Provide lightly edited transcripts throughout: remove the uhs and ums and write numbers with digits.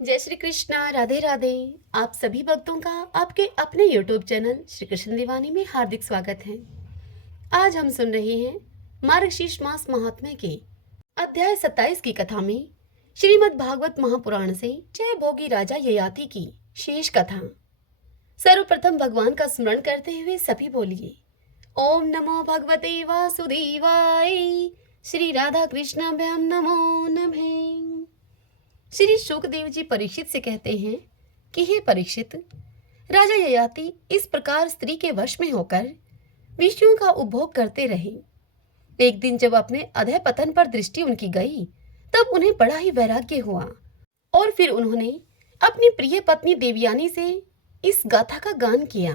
जय श्री कृष्णा, राधे राधे। आप सभी भक्तों का आपके अपने यूट्यूब चैनल श्री कृष्ण दीवानी में हार्दिक स्वागत है। आज हम सुन रहे हैं मार्गशीर्ष मास महात्म्य के अध्याय 27 की कथा में श्रीमद् भागवत महापुराण से जय भोगी राजा ययाति की शेष कथा। सर्वप्रथम भगवान का स्मरण करते हुए सभी बोलिए, ओम नमो भगवते वासुदेवाय। श्री राधा कृष्णाभ्याम नमो नमः। श्री शुकदेव जी परीक्षित से कहते हैं कि हे परीक्षित, राजा ययाति इस प्रकार स्त्री के वश में होकर विषयों का उपभोग करते रहे। एक दिन जब अपने अधः पतन पर दृष्टि उनकी गई, तब उन्हें बड़ा ही वैराग्य हुआ और फिर उन्होंने अपनी प्रिय पत्नी देवयानी से इस गाथा का गान किया।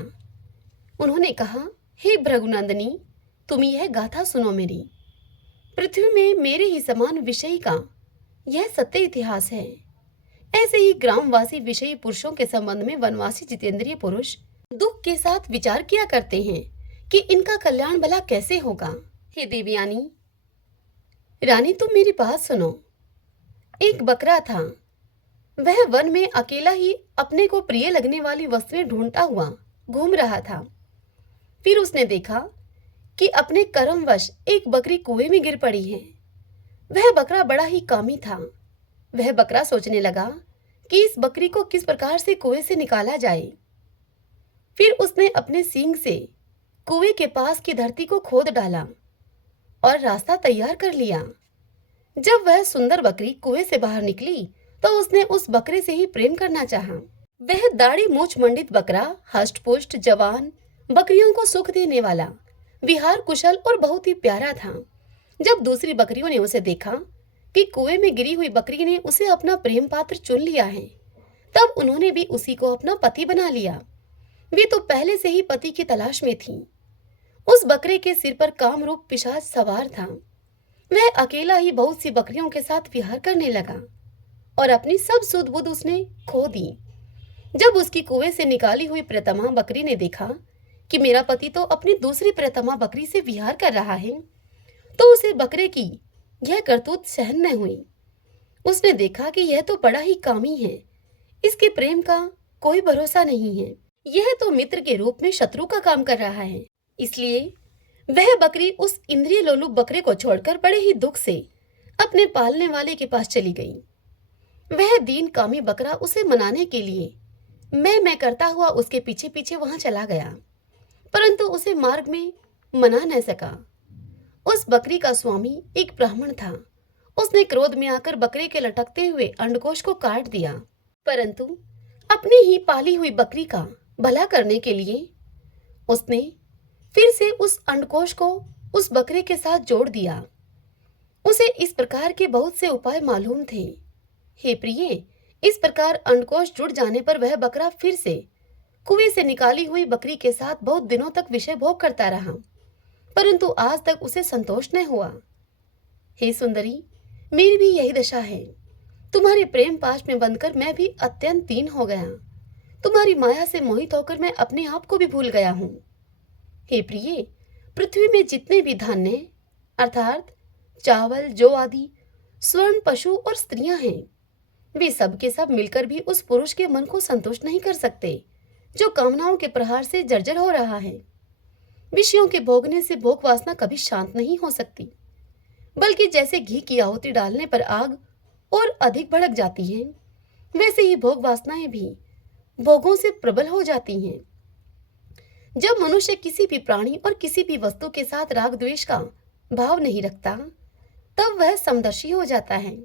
उन्होंने कहा, हे भृगुनंदिनी, तुम यह गाथा सुनो मेरी। पृथ्वी में मेरे ही समान विषयी का यह सत्य इतिहास है। ऐसे ही ग्रामवासी विषयी पुरुषों के संबंध में वनवासी जितेंद्रिय पुरुष दुख के साथ विचार किया करते हैं कि इनका कल्याण भला कैसे होगा। हे देवयानी रानी, तुम मेरी बात सुनो। एक बकरा था। वह वन में अकेला ही अपने को प्रिय लगने वाली वस्तुएं ढूंढता हुआ घूम रहा था। फिर उसने देखा कि अपने कर्मवश एक बकरी कुएं में गिर पड़ी है। वह बकरा बड़ा ही कामी था। वह बकरा सोचने लगा कि इस बकरी को किस प्रकार से कुएं से निकाला जाए। फिर उसने अपने सींग से कुएं के पास की धरती को खोद डाला और रास्ता तैयार कर लिया। जब वह सुंदर बकरी कुएं से बाहर निकली तो उसने उस बकरे से ही प्रेम करना चाहा। वह दाढ़ी मूछ मंडित बकरा हष्ट-पुष्ट जवान, बकरियों को सुख देने वाला, विहार कुशल और बहुत ही प्यारा था। जब दूसरी बकरियों ने उसे देखा कि कुएं में गिरी हुई बकरी ने उसे अपना प्रेम पात्र चुन लिया है, तब उन्होंने भी उसी को अपना पति बना लिया। वे तो पहले से ही पति की तलाश में थीं। उस बकरे के सिर पर कामरूप पिशाच सवार था। वह अकेला ही बहुत सी बकरियों के साथ विहार करने लगा और अपनी सब सुध बुध उसने खो दी। जब उसकी कुएं से निकाली हुई प्रियतमा बकरी ने देखा कि मेरा पति तो अपनी दूसरी प्रियतमा बकरी से विहार कर रहा है, तो उसे बकरे की यह करतूत सहन न हुई। उसने देखा कि यह तो बड़ा ही कामी है, इसके प्रेम का कोई भरोसा नहीं है। यह तो मित्र के रूप में शत्रु का काम कर रहा है। इसलिए वह बकरी उस इंद्रिय लोलुप बकरे को छोड़कर बड़े ही दुख से अपने पालने वाले के पास चली गई। वह दीन कामी बकरा उसे मनाने के लिए मैं करता हुआ उसके पीछे पीछे वहां चला गया, परंतु उसे मार्ग में मना न सका। उस बकरी का स्वामी एक ब्राह्मण था। उसने क्रोध में आकर बकरे के लटकते हुए अंडकोश को काट दिया, परंतु अपनी ही पाली हुई बकरी का भला करने के लिए उसने फिर से उस अंडकोश को उस बकरे के साथ जोड़ दिया। उसे इस प्रकार के बहुत से उपाय मालूम थे। हे प्रिय, इस प्रकार अंडकोश जुड़ जाने पर वह बकरा फिर से कुएं से निकाली हुई बकरी के साथ बहुत दिनों तक विषय भोग करता रहा, परंतु आज तक उसे संतोष न हुआ। हे सुंदरी, मेरी भी यही दशा है। तुम्हारे प्रेम पाश में बंधकर मैं भी अत्यंत दीन हो गया। तुम्हारी माया से मोहित होकर मैं अपने आप को भी भूल गया हूँ। हे प्रिय, पृथ्वी में जितने भी धान्य अर्थात चावल, जौ आदि, स्वर्ण, पशु और स्त्रियां हैं, वे सब के सब मिलकर भी उस पुरुष के मन को संतुष्ट नहीं कर सकते जो कामनाओं के प्रहार से जर्जर हो रहा है। विषयों के भोगने से भोग वासना कभी शांत नहीं हो सकती, बल्कि जैसे घी की आहुति डालने पर आग और अधिक भड़क जाती है, वैसे ही भोग वासनाएं भी भोगों से प्रबल हो जाती हैं। जब मनुष्य किसी भी प्राणी और किसी भी वस्तु के साथ राग द्वेष का भाव नहीं रखता, तब वह समदर्शी हो जाता है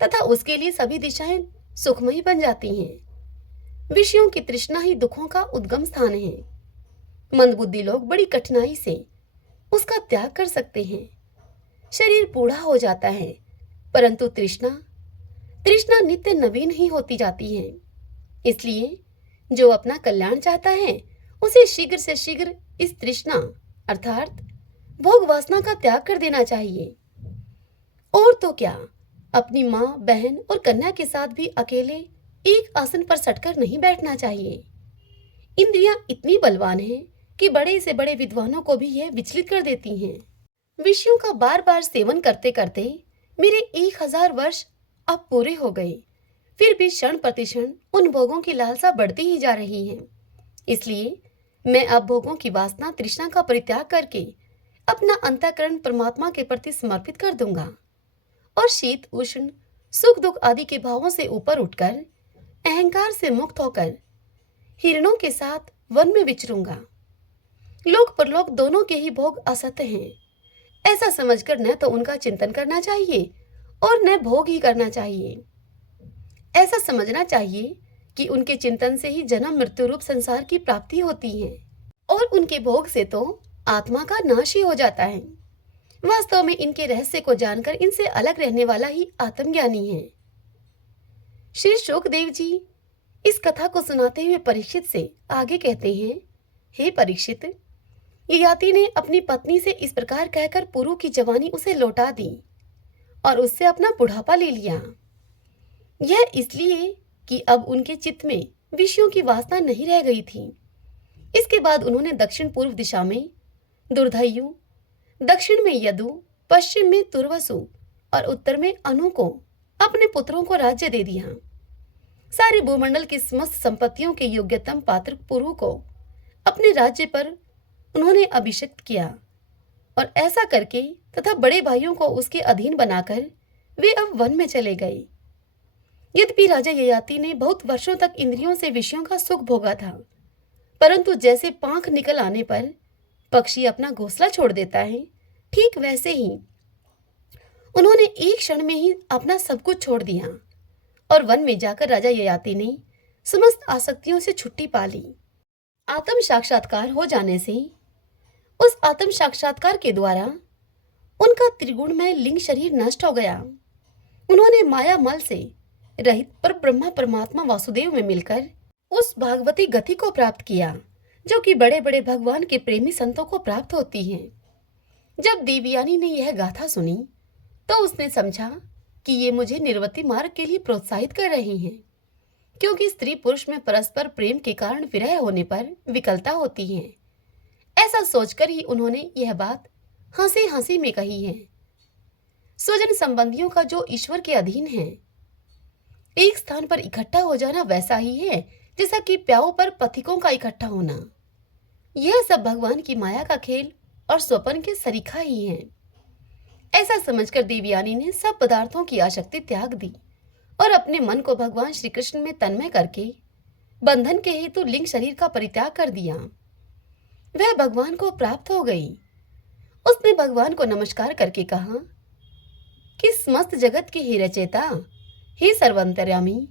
तथा उसके लिए सभी दिशाएं सुखमयी बन जाती हैं। विषयों की तृष्णा ही दुखों का उद्गम स्थान है। मंदबुद्धि लोग बड़ी कठिनाई से उसका त्याग कर सकते हैं। शरीर बूढ़ा हो जाता है, परंतु तृष्णा तृष्णा नित्य नवीन ही होती जाती है। इसलिए जो अपना कल्याण चाहता है, उसे शीघ्र से शीघ्र इस तृष्णा अर्थात भोग वासना का त्याग कर देना चाहिए। और तो क्या, अपनी माँ, बहन और कन्या के साथ भी अकेले एक आसन पर सटकर नहीं बैठना चाहिए। इंद्रियां इतनी बलवान हैं कि बड़े से बड़े विद्वानों को भी यह विचलित कर देती हैं। विषयों का बार बार सेवन करते करते मेरे 1000 वर्ष अब पूरे हो गए। फिर भी क्षण प्रतिक्षण उन भोगों की लालसा बढ़ती ही जा रही है। इसलिए मैं अब भोगों की वासना तृष्णा का परित्याग करके अपना अंतःकरण परमात्मा के प्रति समर्पित कर दूंगा और शीत उष्ण सुख दुख आदि के भावों से ऊपर उठकर अहंकार से मुक्त होकर हिरणों के साथ वन में विचरूंगा। लोक परलोक दोनों के ही भोग असत्य हैं, ऐसा समझकर न तो उनका चिंतन करना चाहिए और न भोग ही करना चाहिए। ऐसा समझना चाहिए कि उनके चिंतन से ही जन्म मृत्यु रूप संसार की प्राप्ति होती है और उनके भोग से तो आत्मा का नाश ही हो जाता है। वास्तव में इनके रहस्य को जानकर इनसे अलग रहने वाला ही आत्मज्ञानी है। श्री शुकदेव जी इस कथा को सुनाते हुए परीक्षित से आगे कहते हैं, हे परीक्षित, ययाति ने अपनी पत्नी से इस प्रकार कहकर पुरु की जवानी उसे लौटा दी और उससे अपना बुढ़ापा ले लिया। यह इसलिए कि अब उनके चित्त में विषयों की वासना नहीं रह गई थी। इसके बाद उन्होंने दक्षिण पूर्व दिशा में दुर्धयु, दक्षिण में यदु, पश्चिम में तुर्वसु और उत्तर में अनु को अपने पुत्रों को राज्य दे दिया। सारे भूमंडल की समस्त संपत्तियों के योग्यतम पात्र पुरु को अपने राज्य पर उन्होंने अभिषिक्त किया और ऐसा करके तथा बड़े भाइयों को उसके अधीन बनाकर वे अब वन में चले गए। यद्यपि राजा ययाति ने बहुत वर्षों तक इंद्रियों से विषयों का सुख भोगा था, परंतु जैसे पांख निकल आने पर पक्षी अपना घोंसला छोड़ देता है, ठीक वैसे ही उन्होंने एक क्षण में ही अपना सब कुछ छोड़ दिया और वन में जाकर राजा ययाति ने समस्त आसक्तियों से छुट्टी पा ली। आत्म साक्षात्कार हो जाने से उस आत्म साक्षात्कार के द्वारा उनका त्रिगुणमय लिंग शरीर नष्ट हो गया। उन्होंने माया मल से रहित पर ब्रह्मा परमात्मा वासुदेव में मिलकर उस भागवती गति को प्राप्त किया जो कि बड़े बड़े भगवान के प्रेमी संतों को प्राप्त होती है। जब देवयानी ने यह गाथा सुनी तो उसने समझा कि ये मुझे निर्वृत्ति मार्ग के लिए प्रोत्साहित कर रही हैं, क्योंकि स्त्री पुरुष में परस्पर प्रेम के कारण विरह होने पर विकलता होती है। ऐसा सोचकर ही उन्होंने यह बात हंसी हंसी में कही है। स्वजन संबंधियों का जो ईश्वर के अधीन है, एक स्थान पर इकट्ठा हो जाना वैसा ही है जैसा कि प्याऊ पर पथिकों का इकट्ठा होना। यह सब भगवान की माया का खेल और स्वप्न के सरीखा ही है। ऐसा समझकर देवयानी ने सब पदार्थों की आसक्ति त्याग दी और अपने मन को भगवान श्री कृष्ण में तन्मय करके बंधन के हेतु लिंग शरीर का परित्याग कर दिया। वह भगवान को प्राप्त हो गई। उसने भगवान को नमस्कार करके कहा कि समस्त जगत के हे रचेता, हे सर्वंतर्यामी,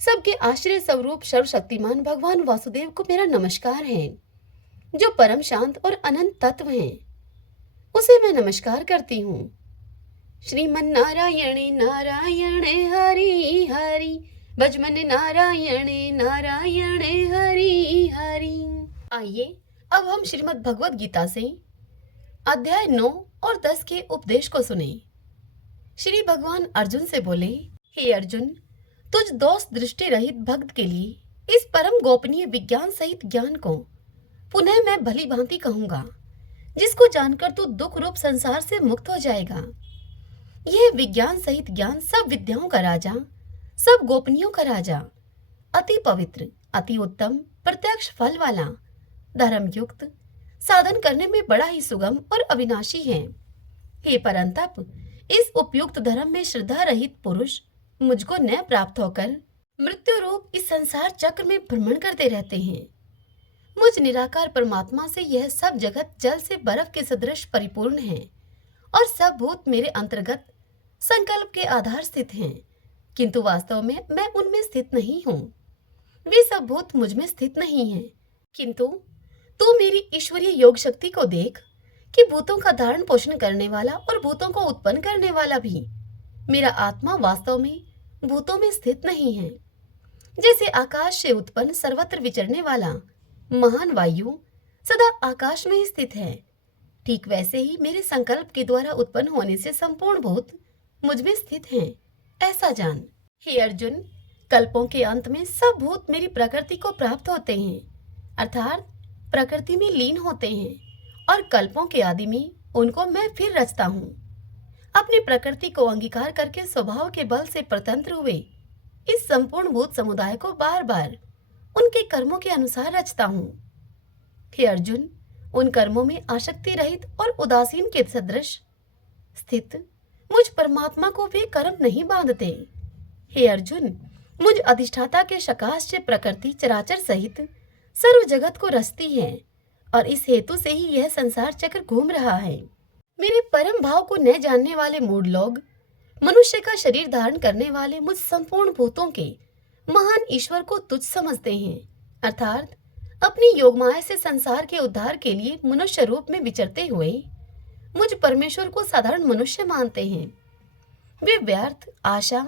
सबके आश्रय स्वरूप सर्वशक्तिमान भगवान वासुदेव को मेरा नमस्कार है, जो परम शांत और अनंत तत्व हैं। उसे मैं नमस्कार करती हूँ। श्रीमन नारायण नारायण हरि हरि, भजमन नारायण नारायण हरि हरि। आइए अब हम श्रीमद् भगवद गीता से अध्याय 9 और 10 के उपदेश को सुने। श्री भगवान अर्जुन से बोले, हे अर्जुन, तुझ दोष दृष्टि रहित भक्त के लिए इस परम गोपनीय विज्ञान सहित ज्ञान को पुनः मैं भली भांति कहूंगा, जिसको जानकर तू दुख रूप संसार से मुक्त हो जाएगा। यह विज्ञान सहित ज्ञान सब विद्याओं का राजा, सब गोपनीयों का राजा, अति पवित्र, अति उत्तम, प्रत्यक्ष फल वाला, धर्म युक्त, साधन करने में बड़ा ही सुगम और अविनाशी है। हे परंतप, इस उपयुक्त धर्म में श्रद्धा रहित पुरुष मुझको न प्राप्त होकर मृत्यु रूप इस संसार चक्र में भ्रमण करते रहते हैं। मुझ निराकार परमात्मा से यह सब जगत जल से बर्फ के सदृश परिपूर्ण है और सब भूत मेरे अंतर्गत संकल्प के आधार स्थित हैं, किंतु वास्तव में मैं उनमें स्थित नहीं हूँ। वे सब भूत मुझ में स्थित नहीं हैं, किंतु तू मेरी ईश्वरीय योग शक्ति को देख कि भूतों का धारण पोषण करने वाला और भूतों को उत्पन्न करने वाला भी मेरा आत्मा वास्तव में भूतों में स्थित नहीं है। जैसे आकाश से उत्पन्न सर्वत्र विचरने वाला महान वायु सदा आकाश में ही स्थित है, ठीक वैसे ही मेरे संकल्प के द्वारा उत्पन्न होने से संपूर्ण भूत मुझ में स्थित हैं, ऐसा जान। हे अर्जुन, कल्पों के अंत में सब भूत मेरी प्रकृति को प्राप्त होते हैं, अर्थात प्रकृति में लीन होते हैं, और कल्पों के आदि में उनको मैं फिर रचता हूँ। अपनी प्रकृति को अंगीकार करके स्वभाव के बल से परतंत्र हुए इस संपूर्ण भूत समुदाय को बार बार उनके कर्मों के अनुसार रचता हूँ। हे अर्जुन, उन कर्मों में आसक्ति रहित और उदासीन के सदृश स्थित मुझ परमात्मा को वे कर्म नहीं बांधते। हे अर्जुन, मुझ अधिष्ठाता के सकाश से प्रकृति चराचर सहित सर्व जगत को रचती है और इस हेतु से ही यह संसार चक्र घूम रहा है। मेरे परम भाव को न जानने वाले मूढ़ लोग मनुष्य का शरीर धारण करने वाले मुझ संपूर्ण भूतों के महान ईश्वर को तुच्छ समझते हैं, अर्थात अपनी योगमाया से संसार के उद्धार के लिए मनुष्य रूप में विचरते हुए मुझ परमेश्वर को साधारण मनुष्य मानते हैं। वे व्यर्थ आशा,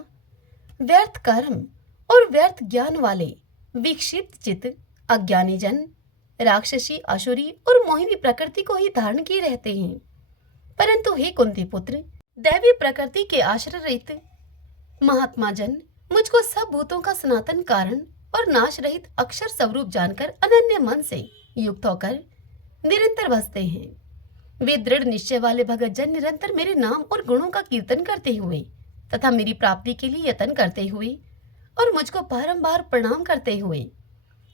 व्यर्थ कर्म और व्यर्थ ज्ञान वाले विक्षिप्त चित्त अज्ञानी जन राक्षसी, असुरी और मोहिनी प्रकृति को ही धारण किए रहते हैं। परंतु हे कुंती पुत्र, दैवी प्रकृति के आश्रित महात्मा जन मुझको सब भूतों का सनातन कारण और नाश रहित अक्षर स्वरूप जानकर अनन्य मन से युक्त होकर निरंतर भजते हैं। वे दृढ़ निश्चय वाले भगत जन निरंतर मेरे नाम और गुणों का कीर्तन करते हुए तथा मेरी प्राप्ति के लिए यत्न करते हुए और मुझको बारंबार प्रणाम करते हुए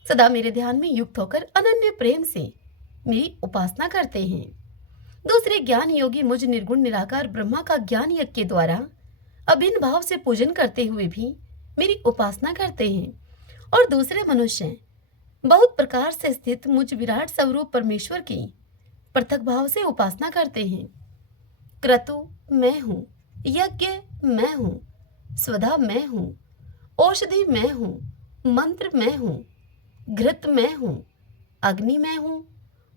सदा मेरे ध्यान में युक्त होकर अनन्य प्रेम से मेरी उपासना करते हैं। दूसरे ज्ञान योगी मुझ निर्गुण निराकार ब्रह्मा का ज्ञान यज्ञ के द्वारा अभिन्न भाव से पूजन करते हुए भी मेरी उपासना करते हैं और दूसरे मनुष्य बहुत प्रकार से स्थित मुझ विराट स्वरूप परमेश्वर की पृथक भाव से उपासना करते हैं। क्रतु मैं हूँ, यज्ञ मैं हूँ, स्वधा मैं हूँ, औषधि मैं हूँ, मंत्र मैं हूँ, घृत मैं हूँ, अग्नि मैं हूँ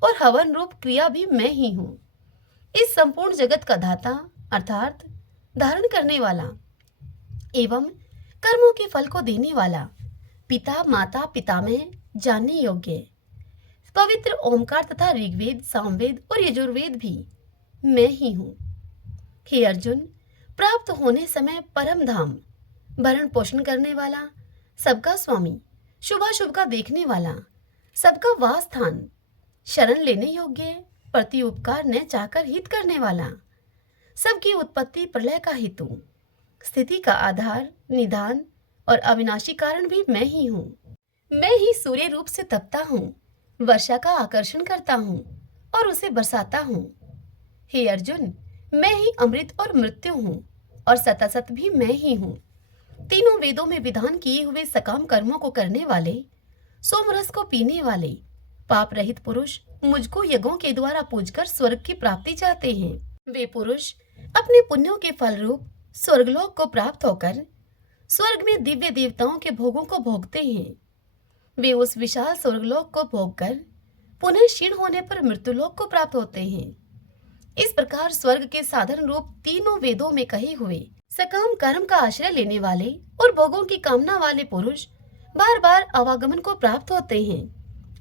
और हवन रूप क्रिया भी मैं ही हूँ। इस संपूर्ण जगत का दाता अर्थात धारण करने वाला एवं कर्मों के फल को देने वाला पिता माता पितामह जानने योग्य पवित्र ओमकार तथा ऋग्वेद, सामवेद और यजुर्वेद भी मैं ही हूँ। हे अर्जुन, प्राप्त होने समय परम धाम भरण पोषण करने वाला, सबका स्वामी, शुभाशुभ का देखने वाला, सबका वास स्थान, शरण लेने योग्य, प्रति उपकार न चाहकर हित करने वाला, सबकी उत्पत्ति प्रलय का हेतु, स्थिति का आधार, निदान और अविनाशी कारण भी मैं ही हूँ। मैं ही सूर्य रूप से तपता हूँ, वर्षा का आकर्षण करता हूँ और उसे बरसाता हूँ। हे अर्जुन, मैं ही अमृत और मृत्यु हूँ और सतासत भी मैं ही हूँ। तीनों वेदों में विधान किए हुए सकाम कर्मों को करने वाले, सोमरस को पीने वाले, पाप रहित पुरुष मुझको यज्ञों के द्वारा पूजकर स्वर्ग की प्राप्ति चाहते हैं। वे पुरुष अपने पुण्यों के फल रूप स्वर्गलोक को प्राप्त होकर स्वर्ग में दिव्य देवताओं के भोगों को भोगते हैं। वे उस विशाल स्वर्गलोक को भोगकर पुनः क्षीण होने पर मृत्युलोक को प्राप्त होते हैं। इस प्रकार स्वर्ग के साधन रूप तीनों वेदों में कहे हुए सकाम कर्म का आश्रय लेने वाले और भोगों की कामना वाले पुरुष बार बार आवागमन को प्राप्त होते हैं,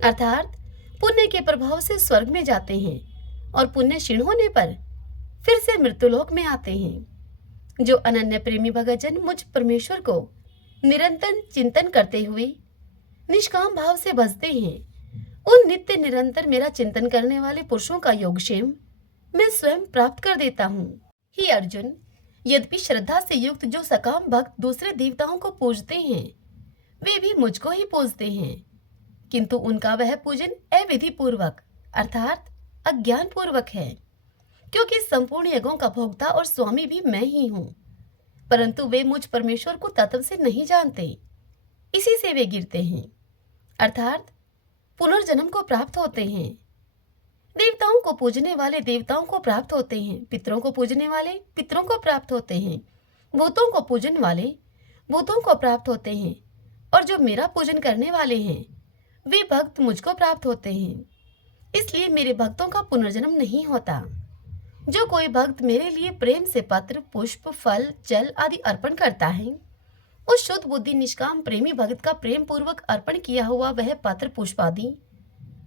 अर्थात पुण्य के प्रभाव से स्वर्ग में जाते हैं और पुण्य क्षीण होने पर फिर से मृत्युलोक में आते हैं। जो अनन्य प्रेमी भगतजन मुझ परमेश्वर को निरंतर चिंतन करते हुए निष्काम भाव से भजते हैं, उन नित्य निरंतर मेरा चिंतन करने वाले पुरुषों का योगक्षेम मैं स्वयं प्राप्त कर देता हूँ। हे अर्जुन, यद्यपि श्रद्धा से युक्त जो सकाम भक्त दूसरे देवताओं को पूजते हैं, वे भी मुझको ही पूजते हैं, किंतु उनका वह पूजन अविधि पूर्वक अर्थात अज्ञान पूर्वक है, क्योंकि संपूर्ण यज्ञों का भोक्ता और स्वामी भी मैं ही हूँ। परंतु वे मुझ परमेश्वर को तत्व से नहीं जानते, इसी से वे गिरते हैं, अर्थात पुनर्जन्म को प्राप्त होते हैं। देवताओं को पूजने वाले देवताओं को प्राप्त होते हैं, पितरों को पूजने वाले पितरों को प्राप्त होते हैं, भूतों को पूजन वाले भूतों को प्राप्त होते हैं, और जो मेरा पूजन करने वाले हैं वे भक्त मुझको प्राप्त होते हैं। इसलिए मेरे भक्तों का पुनर्जन्म नहीं होता। जो कोई भक्त मेरे लिए प्रेम से पत्र, पुष्प, फल, जल आदि अर्पण करता है, उस शुद्ध बुद्धि निष्काम प्रेमी भक्त का प्रेम पूर्वक अर्पण किया हुआ वह पत्र पुष्प आदि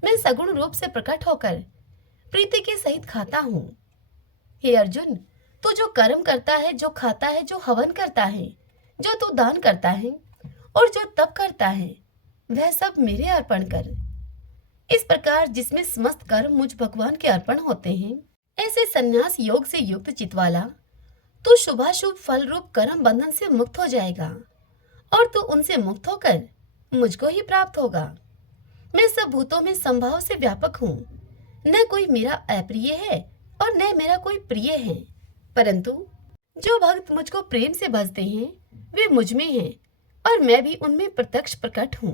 मैं सगुण रूप से प्रकट होकर प्रीति के सहित खाता हूँ। हे अर्जुन, तू जो कर्म करता है, जो खाता है, जो हवन करता है, जो तू दान करता है और जो तप करता है, वह सब मेरे अर्पण कर। इस प्रकार जिसमें समस्त कर्म मुझ भगवान के अर्पण होते हैं, ऐसे संन्यास योग से युक्त चित वाला तू शुभाशुभ फल रूप कर्म बंधन से मुक्त हो जाएगा और तू उनसे मुक्त होकर मुझको ही प्राप्त होगा। मैं सब भूतों में संभाव से व्यापक हूँ। न कोई मेरा अप्रिय है और न मेरा कोई प्रिय है, परंतु जो भक्त मुझको प्रेम से भजते हैं वे मुझ में हैं और मैं भी उनमें प्रत्यक्ष प्रकट हूँ।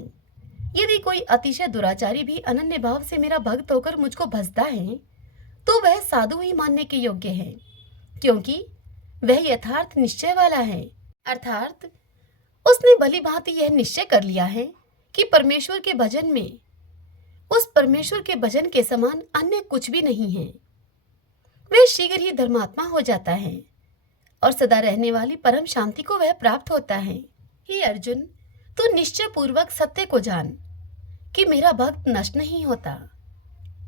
यदि कोई अतिशय दुराचारी भी अनन्य भाव से मेरा भक्त होकर मुझको भजता है तो वह साधु ही मानने के योग्य है, क्योंकि वह यथार्थ निश्चय वाला है। अर्थात उसने भली भांति यह निश्चय कर लिया है कि परमेश्वर के भजन में उस परमेश्वर के भजन के समान अन्य कुछ भी नहीं है। वह शीघ्र ही धर्मात्मा हो जाता है और सदा रहने वाली परम शांति को वह प्राप्त होता है। हे अर्जुन, तू निश्चय पूर्वक सत्य को जान कि मेरा भक्त नष्ट नहीं होता।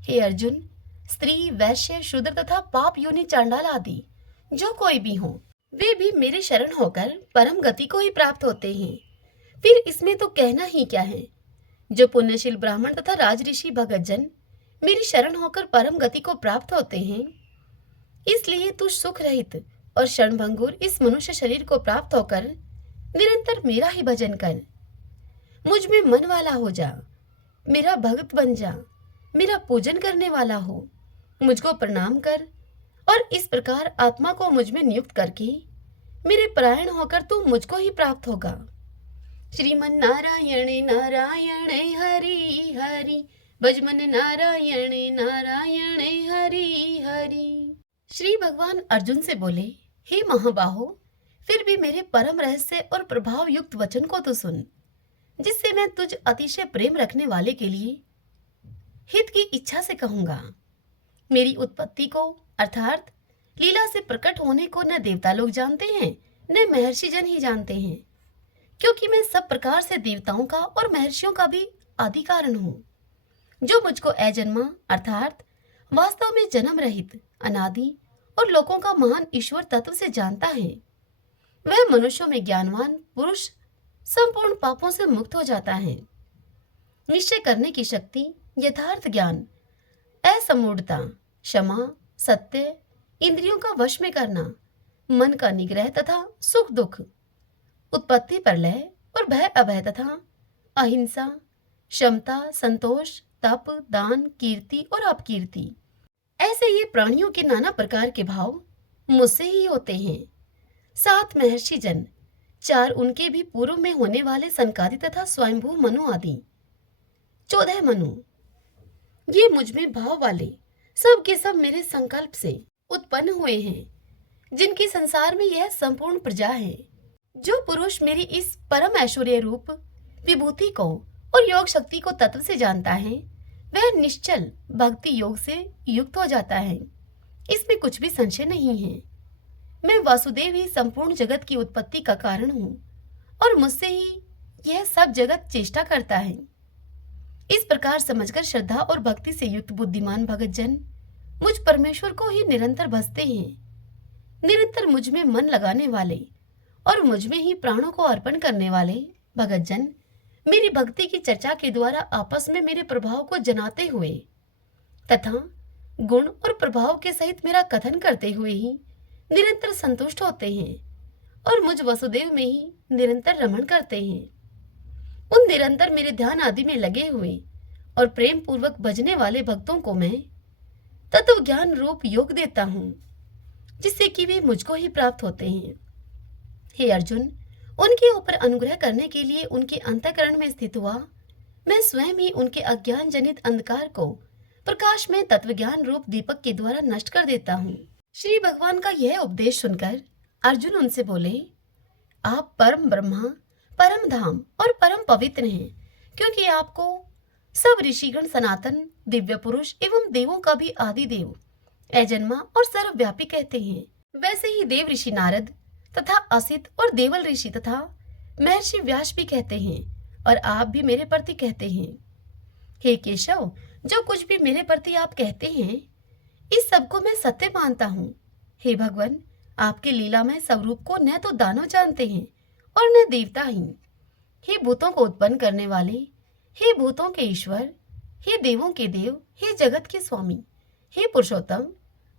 हे अर्जुन, स्त्री, वैश्य, शूद्र तथा पाप योनि चांडाल आदि जो कोई भी हो, वे भी मेरे शरण होकर परम गति को ही प्राप्त होते हैं। फिर इसमें तो कहना ही क्या है। जो पुण्यशील ब्राह्मण तथा राजऋषि भगतजन मेरी शरण होकर परम गति को प्राप्त होते हैं, इसलिए तू सुख रहित और क्षणभंगुर इस मनुष्य शरीर को प्राप्त होकर निरंतर मेरा ही भजन कर। मुझ में मन वाला हो जा, मेरा भक्त बन जा, मेरा पूजन करने वाला हो, मुझको प्रणाम कर और इस प्रकार आत्मा को मुझ में नियुक्त करके मेरे परायण होकर तू मुझको ही प्राप्त होगा। श्रीमन नारायण नारायण हरि हरि, भजमन नारायण नारायण हरि हरि। श्री भगवान अर्जुन से बोले, हे महाबाहो, फिर भी मेरे परम रहस्य और प्रभाव युक्त वचन को तो सुन, जिससे मैं तुझ अतिशय प्रेम रखने वाले के लिए हित की इच्छा से कहूंगा। मेरी उत्पत्ति को अर्थात लीला से प्रकट होने को न देवता लोग जानते हैं न महर्षि जन ही जानते हैं, क्योंकि मैं सब प्रकार से देवताओं का और महर्षियों का भी आदि कारण हूँ। जो मुझको अजन्मा अर्थात वास्तव में जन्म रहित, अनादि और लोगों का महान ईश्वर तत्व से जानता है, वह मनुष्यों में ज्ञानवान पुरुष संपूर्ण पापों से मुक्त हो जाता है। निश्चय करने की शक्ति, यथार्थ ज्ञान, असमूढ़ता, क्षमा, सत्य, इंद्रियों का वश में करना, मन का निग्रह तथा सुख दुख, उत्पत्ति प्रलय और भय अभय तथा अहिंसा, क्षमता, संतोष, तप, दान, कीर्ति और अपकीर्ति, ऐसे ये प्राणियों के नाना प्रकार के भाव मुझसे ही होते हैं। 7 महर्षि जन, 4 उनके भी पूर्व में होने वाले सनकादि तथा स्वयंभू मनु आदि 14 मनु, ये मुझ में भाव वाले सब के सब मेरे संकल्प से उत्पन्न हुए हैं, जिनकी संसार में यह संपूर्ण प्रजा है। जो पुरुष मेरी इस परम ऐश्वर्य रूप विभूति को और योग शक्ति को तत्व से जानता है, वह निश्चल भक्ति योग से युक्त हो जाता है। इसमें कुछ भी संशय नहीं है। मैं वासुदेव ही संपूर्ण जगत की उत्पत्ति का कारण हूँ और मुझसे ही यह सब जगत चेष्टा करता है। इस प्रकार समझकर श्रद्धा और भक्ति से युक्त बुद्धिमान भगत जन मुझ परमेश्वर को ही निरंतर भजते हैं। निरंतर मुझ में मन लगाने वाले और मुझ में ही प्राणों को अर्पण करने वाले भगत जन मेरी भक्ति की चर्चा के द्वारा आपस में मेरे प्रभाव को जनाते हुए तथा गुण और प्रभाव के सहित मेरा कथन करते हुए ही निरंतर संतुष्ट होते हैं और मुझ वसुदेव में ही निरंतर रमण करते हैं। उन निरंतर मेरे ध्यान आदि में लगे हुए और प्रेम पूर्वक भजने वाले भक्तों को मैं तत्व ज्ञान रूप योग देता हूँ, जिससे कि वे मुझको ही प्राप्त होते हैं। हे अर्जुन, उनके ऊपर अनुग्रह करने के लिए उनके अंतःकरण में स्थित हुआ मैं स्वयं ही उनके अज्ञान जनित अंधकार को प्रकाश में तत्व ज्ञान रूप दीपक के द्वारा नष्ट कर देता हूँ। श्री भगवान का यह उपदेश सुनकर अर्जुन उनसे बोले, आप परम ब्रह्मा, परम धाम और परम पवित्र हैं, क्योंकि आपको सब ऋषिगण सनातन दिव्य पुरुष एवं देवों का भी आदि देव, अजन्मा और सर्वव्यापी कहते हैं। वैसे ही देव ऋषि नारद तथा असित और देवल ऋषि तथा महर्षि व्यास भी कहते हैं और आप भी मेरे प्रति कहते हैं। हे केशव, जो कुछ भी मेरे प्रति आप कहते हैं, इस सब को मैं सत्य मानता हूँ। हे भगवान, आपके लीलामय स्वरूप को न तो दानव जानते हैं और न देवता ही। हे भूतों को उत्पन्न करने वाले, हे भूतों के ईश्वर, हे देवों के देव, हे जगत के स्वामी, हे पुरुषोत्तम,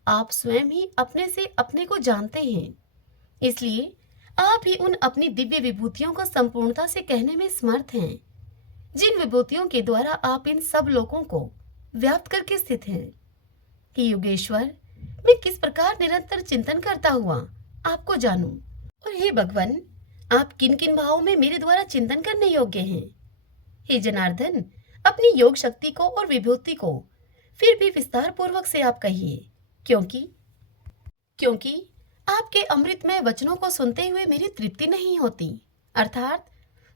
आप स्वयं ही अपने से अपने को जानते हैं। इसलिए आप ही उन अपनी दिव्य विभूतियों को संपूर्णता से कहने में समर्थ हैं, जिन विभूतियों के द्वारा आप इन सब लोगों को व्याप्त करके स्थित हैं। हे योगेश्वर, मैं किस प्रकार निरंतर चिंतन करता हुआ आपको जानूं, और हे भगवान, आप किन किन भावों में मेरे द्वारा चिंतन करने योग्य हैं। हे जनार्दन, अपनी योग शक्ति को और विभूति को फिर भी विस्तार पूर्वक से आप कहिए, क्योंकि क्योंकि आपके अमृतमय वचनों को सुनते हुए मेरी तृप्ति नहीं होती, अर्थात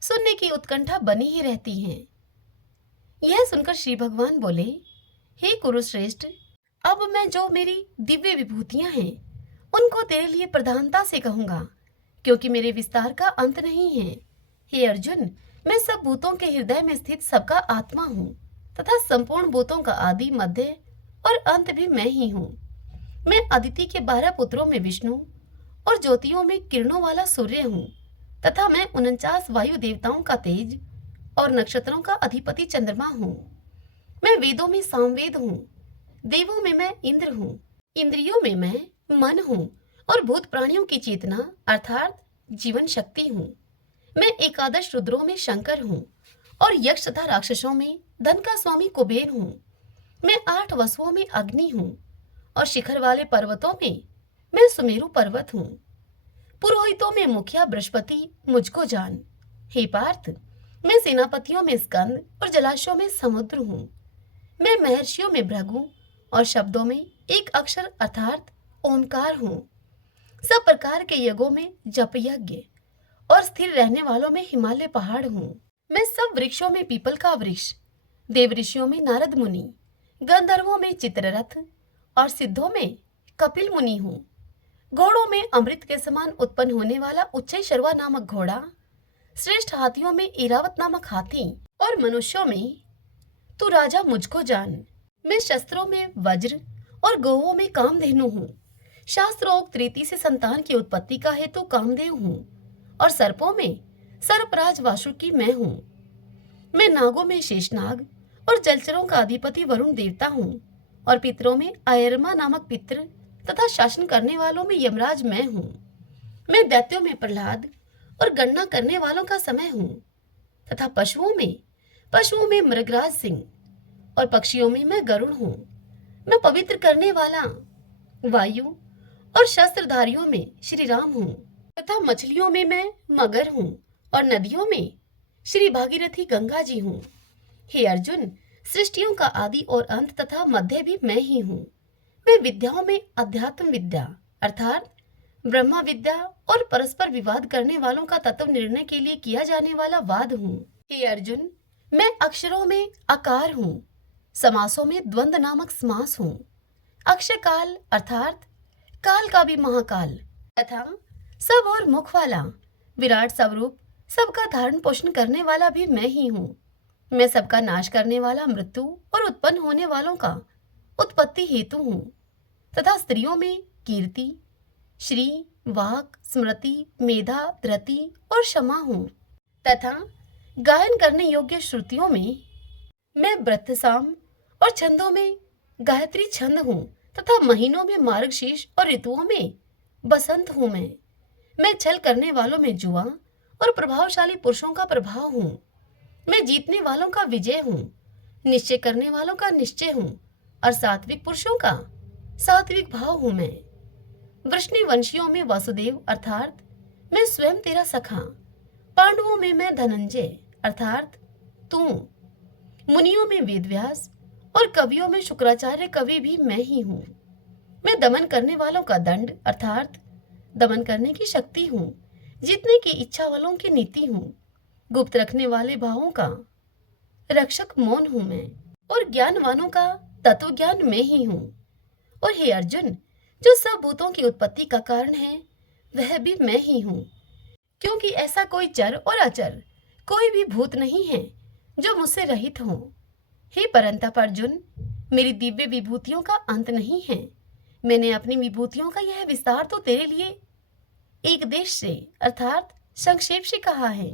सुनने की उत्कंठा बनी ही रहती है। यह सुनकर श्री भगवान बोले, हे कुरुश्रेष्ठ, अब मैं जो मेरी दिव्य विभूतियां हैं उनको तेरे लिए प्रधानता से कहूंगा, क्योंकि मेरे विस्तार का अंत नहीं है। हे अर्जुन, मैं सब भूतों के हृदय में स्थित सबका आत्मा हूँ तथा संपूर्ण भूतों का आदि, मध्य और अंत भी मैं ही हूँ। मैं अदिति के 12 पुत्रों में विष्णु और ज्योतियों में किरणों वाला सूर्य हूँ तथा मैं 49 वायु देवताओं का तेज और नक्षत्रों का अधिपति चंद्रमा हूँ। मैं वेदों में सामवेद हूँ, देवों में मैं इंद्र हूँ, इंद्रियों में मैं मन हूँ और भूत प्राणियों की चेतना अर्थात जीवन शक्ति हूँ। मैं एकादश रुद्रों में शंकर हूँ और यक्ष तथा राक्षसों में धन का स्वामी कुबेर हूँ। मैं 8 वसुओं में अग्नि हूँ और शिखर वाले पर्वतों में मैं सुमेरु पर्वत हूँ। पुरोहितों में मुखिया बृहस्पति मुझको जान। हे पार्थ, मैं सेनापतियों में स्कंद और जलाशयों में समुद्र हूँ। मैं महर्षियों में भृगु और शब्दों में एक अक्षर अर्थात ओंकार हूँ। सब प्रकार के यज्ञों में जप यज्ञ और स्थिर रहने वालों में हिमालय पहाड़ हूँ। मैं सब वृक्षों में पीपल का वृक्ष, देव ऋषियों में नारद मुनि, गंधर्वों में चित्ररथ और सिद्धों में कपिल मुनि हूँ। घोड़ों में अमृत के समान उत्पन्न होने वाला उच्चई शर्वा नामक घोड़ा, श्रेष्ठ हाथियों में इरावत नामक हाथी और मनुष्यों में तू राजा मुझको जान। मैं शस्त्रों में वज्र और गौओं में कामधेनु हूँ। शास्त्रोक्त रीति से संतान की उत्पत्ति का हेतु कामदेव हूँ और सर्पों में सर्पराज वासुकी मैं हूँ। मैं नागों में शेषनाग और जलचरों का अधिपति वरुण देवता हूँ और पितरों में अयरमा नामक पितृ तथा शासन करने वालों में यमराज मैं हूँ। मैं दैत्यों में प्रहलाद और गणना करने वालों का समय हूँ तथा पशुओं में मृगराज सिंह और पक्षियों में मैं गरुड़ हूँ। मैं पवित्र करने वाला वायु और शस्त्रधारियों में श्री राम हूँ तथा मछलियों में मैं मगर हूँ और नदियों में श्री भागीरथी गंगा जी हूँ। हे अर्जुन, सृष्टियों का आदि और अंत तथा मध्य भी मैं ही हूँ। मैं विद्याओं में अध्यात्म विद्या अर्थात ब्रह्मा विद्या और परस्पर विवाद करने वालों का तत्व निर्णय के लिए किया जाने वाला वाद हूँ। हे अर्जुन, मैं अक्षरों में आकार हूँ, समासों में द्वंद्व नामक समास हूँ, अक्षय काल अर्थात काल का भी महाकाल तथा सब और मुख वाला विराट स्वरूप सबका धारण पोषण करने वाला भी मैं ही हूँ। मैं सबका नाश करने वाला मृत्यु और उत्पन्न होने वालों का उत्पत्ति हेतु हूँ तथा स्त्रियों में कीर्ति, श्री, वाक, स्मृति, मेधा, धृति और क्षमा हूँ तथा गायन करने योग्य श्रुतियों में मैं वृत्रसाम और छंदों में गायत्री छंद हूँ तथा महीनों में मार्गशीर्ष और ऋतुओं में बसंत हूँ। मैं छल करने वालों में जुआ और प्रभावशाली पुरुषों का प्रभाव हूँ। मैं जीतने वालों का विजय हूँ, निश्चय करने वालों का निश्चय हूँ और सात्विक पुरुषों का सात्विक भाव हूँ। मैं वृष्णि वंशियों में वासुदेव अर्थात मैं स्वयं तेरा सखा, पांडवों में मैं धनंजय अर्थात तू, मुनियों में वेदव्यास और कवियों में शुक्राचार्य कवि भी मैं ही हूँ। मैं दमन करने वालों का दंड अर्थात दमन करने की शक्ति हूँ, जीतने की इच्छा वालों की नीति हूँ, गुप्त रखने वाले भावों का रक्षक मौन हूँ मैं और ज्ञानवानों का तत्व ज्ञान मैं ही हूँ। और हे अर्जुन, जो सब भूतों की उत्पत्ति का कारण है वह भी मैं ही हूँ, क्योंकि ऐसा कोई चर और अचर कोई भी भूत नहीं है जो मुझसे रहित हो। हे परंतप अर्जुन, मेरी दिव्य विभूतियों का अंत नहीं है। मैंने अपनी विभूतियों का यह विस्तार तो तेरे लिए एक देश से अर्थात संक्षेप से कहा है।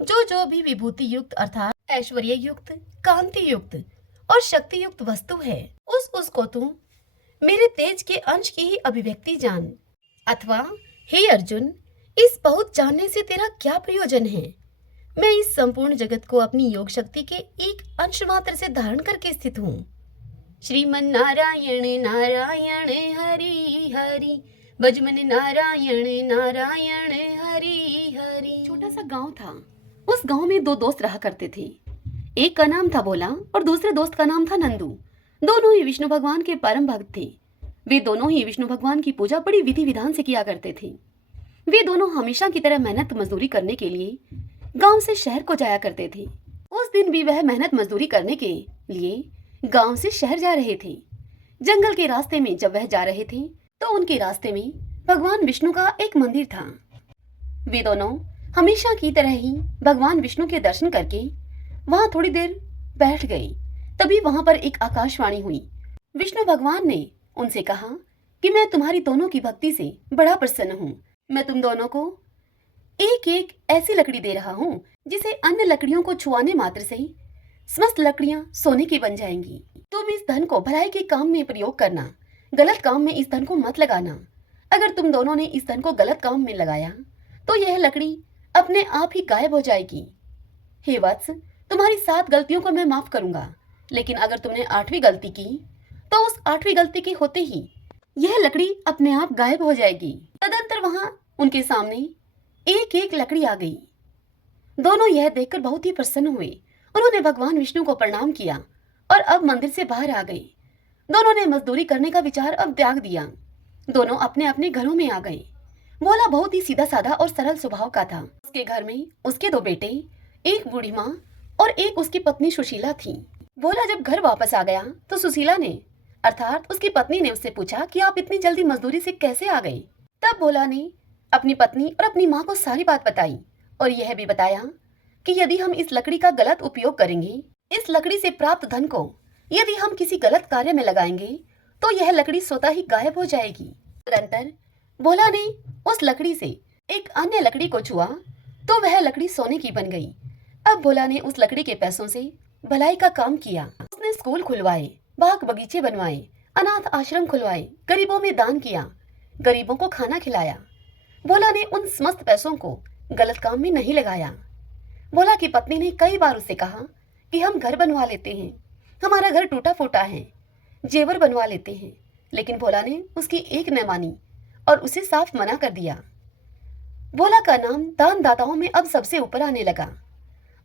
जो भी विभूति युक्त अर्थात ऐश्वर्य युक्त, कांति युक्त और शक्ति युक्त वस्तु है उसको तू मेरे तेज के अंश की ही अभिव्यक्ति जान। अथवा हे अर्जुन, इस बहुत जानने से तेरा क्या प्रयोजन है? मैं इस संपूर्ण जगत को अपनी योग शक्ति के एक अंश मात्र से धारण करके स्थित हूँ। श्रीमन नारायण नारायण हरि हरि, भजमन नारायण नारायण हरि हरि। छोटा सा गांव था। उस गांव में दो दोस्त रहा करते थे। एक का नाम था भोला और दूसरे दोस्त का नाम था नंदू। दोनों ही विष्णु भगवान के परम भक्त थे। वे दोनों ही विष्णु भगवान की पूजा बड़ी विधि विधान से किया करते थे। वे दोनों हमेशा की तरह मेहनत मजदूरी करने के लिए गांव से शहर को जाया करते थे। उस दिन भी वह मेहनत मजदूरी करने के लिए गांव से शहर जा रहे थे। जंगल के रास्ते में जब वह जा रहे थे तो उनके रास्ते में भगवान विष्णु का एक मंदिर था। वे दोनों हमेशा की तरह ही भगवान विष्णु के दर्शन करके वहां थोड़ी देर बैठ गए। तभी वहां पर एक आकाशवाणी हुई। विष्णु भगवान ने उनसे कहा कि मैं तुम्हारी दोनों की भक्ति से बड़ा प्रसन्न हूँ। मैं तुम दोनों को एक एक ऐसी लकड़ी दे रहा हूँ जिसे अन्य लकड़ियों को छुआने मात्र से ही समस्त लकड़ियां सोने की बन जाएंगी। तुम इस धन को भलाई के काम में प्रयोग करना, गलत काम में इस धन को मत लगाना। अगर तुम दोनों ने इस धन को गलत काम में लगाया तो यह लकड़ी अपने आप ही गायब हो जाएगी। हे वत्स, तुम्हारी 7 गलतियों को मैं माफ करूंगा, लेकिन अगर तुमने 8वीं गलती की तो उस 8वीं गलती के होते ही यह लकड़ी अपने आप गायब हो जाएगी। तदंतर वहां उनके सामने एक एक लकड़ी आ गई। दोनों यह देखकर बहुत ही प्रसन्न हुए। उन्होंने भगवान विष्णु को प्रणाम किया और अब मंदिर से बाहर आ गए। दोनों ने मजदूरी करने का विचार अब त्याग दिया। दोनों अपने अपने घरों में आ गए। भोला बहुत ही सीधा साधा और सरल स्वभाव का था। उसके घर में उसके 2 बेटे, एक बूढ़ी माँ और एक उसकी पत्नी सुशीला थी। भोला जब घर वापस आ गया तो सुशीला ने अर्थात उसकी पत्नी ने उससे पूछा कि आप इतनी जल्दी मजदूरी से कैसे आ गए। तब भोला ने अपनी पत्नी और अपनी माँ को सारी बात बताई और यह भी बताया कि यदि हम इस लकड़ी का गलत उपयोग करेंगे, इस लकड़ी से प्राप्त धन को यदि हम किसी गलत कार्य में लगाएंगे तो यह लकड़ी स्वतः ही गायब हो जाएगी। तदंतर भोला ने उस लकड़ी से एक अन्य लकड़ी को छुआ तो वह लकड़ी सोने की बन गई। अब भोला ने उस लकड़ी के पैसों से भलाई का काम किया। उसने स्कूल खुलवाए, बाग बगीचे बनवाए, अनाथ आश्रम खुलवाए, गरीबों में दान किया, गरीबों को खाना खिलाया। भोला ने उन समस्त पैसों को गलत काम में नहीं लगाया। भोला की पत्नी ने कई बार उससे कहा कि हम घर बनवा लेते हैं, हमारा घर टूटा फूटा है, जेवर बनवा लेते हैं, लेकिन भोला ने उसकी एक न मानी और उसे साफ मना कर दिया। भोला का नाम दान दाताओं में अब सबसे ऊपर आने लगा।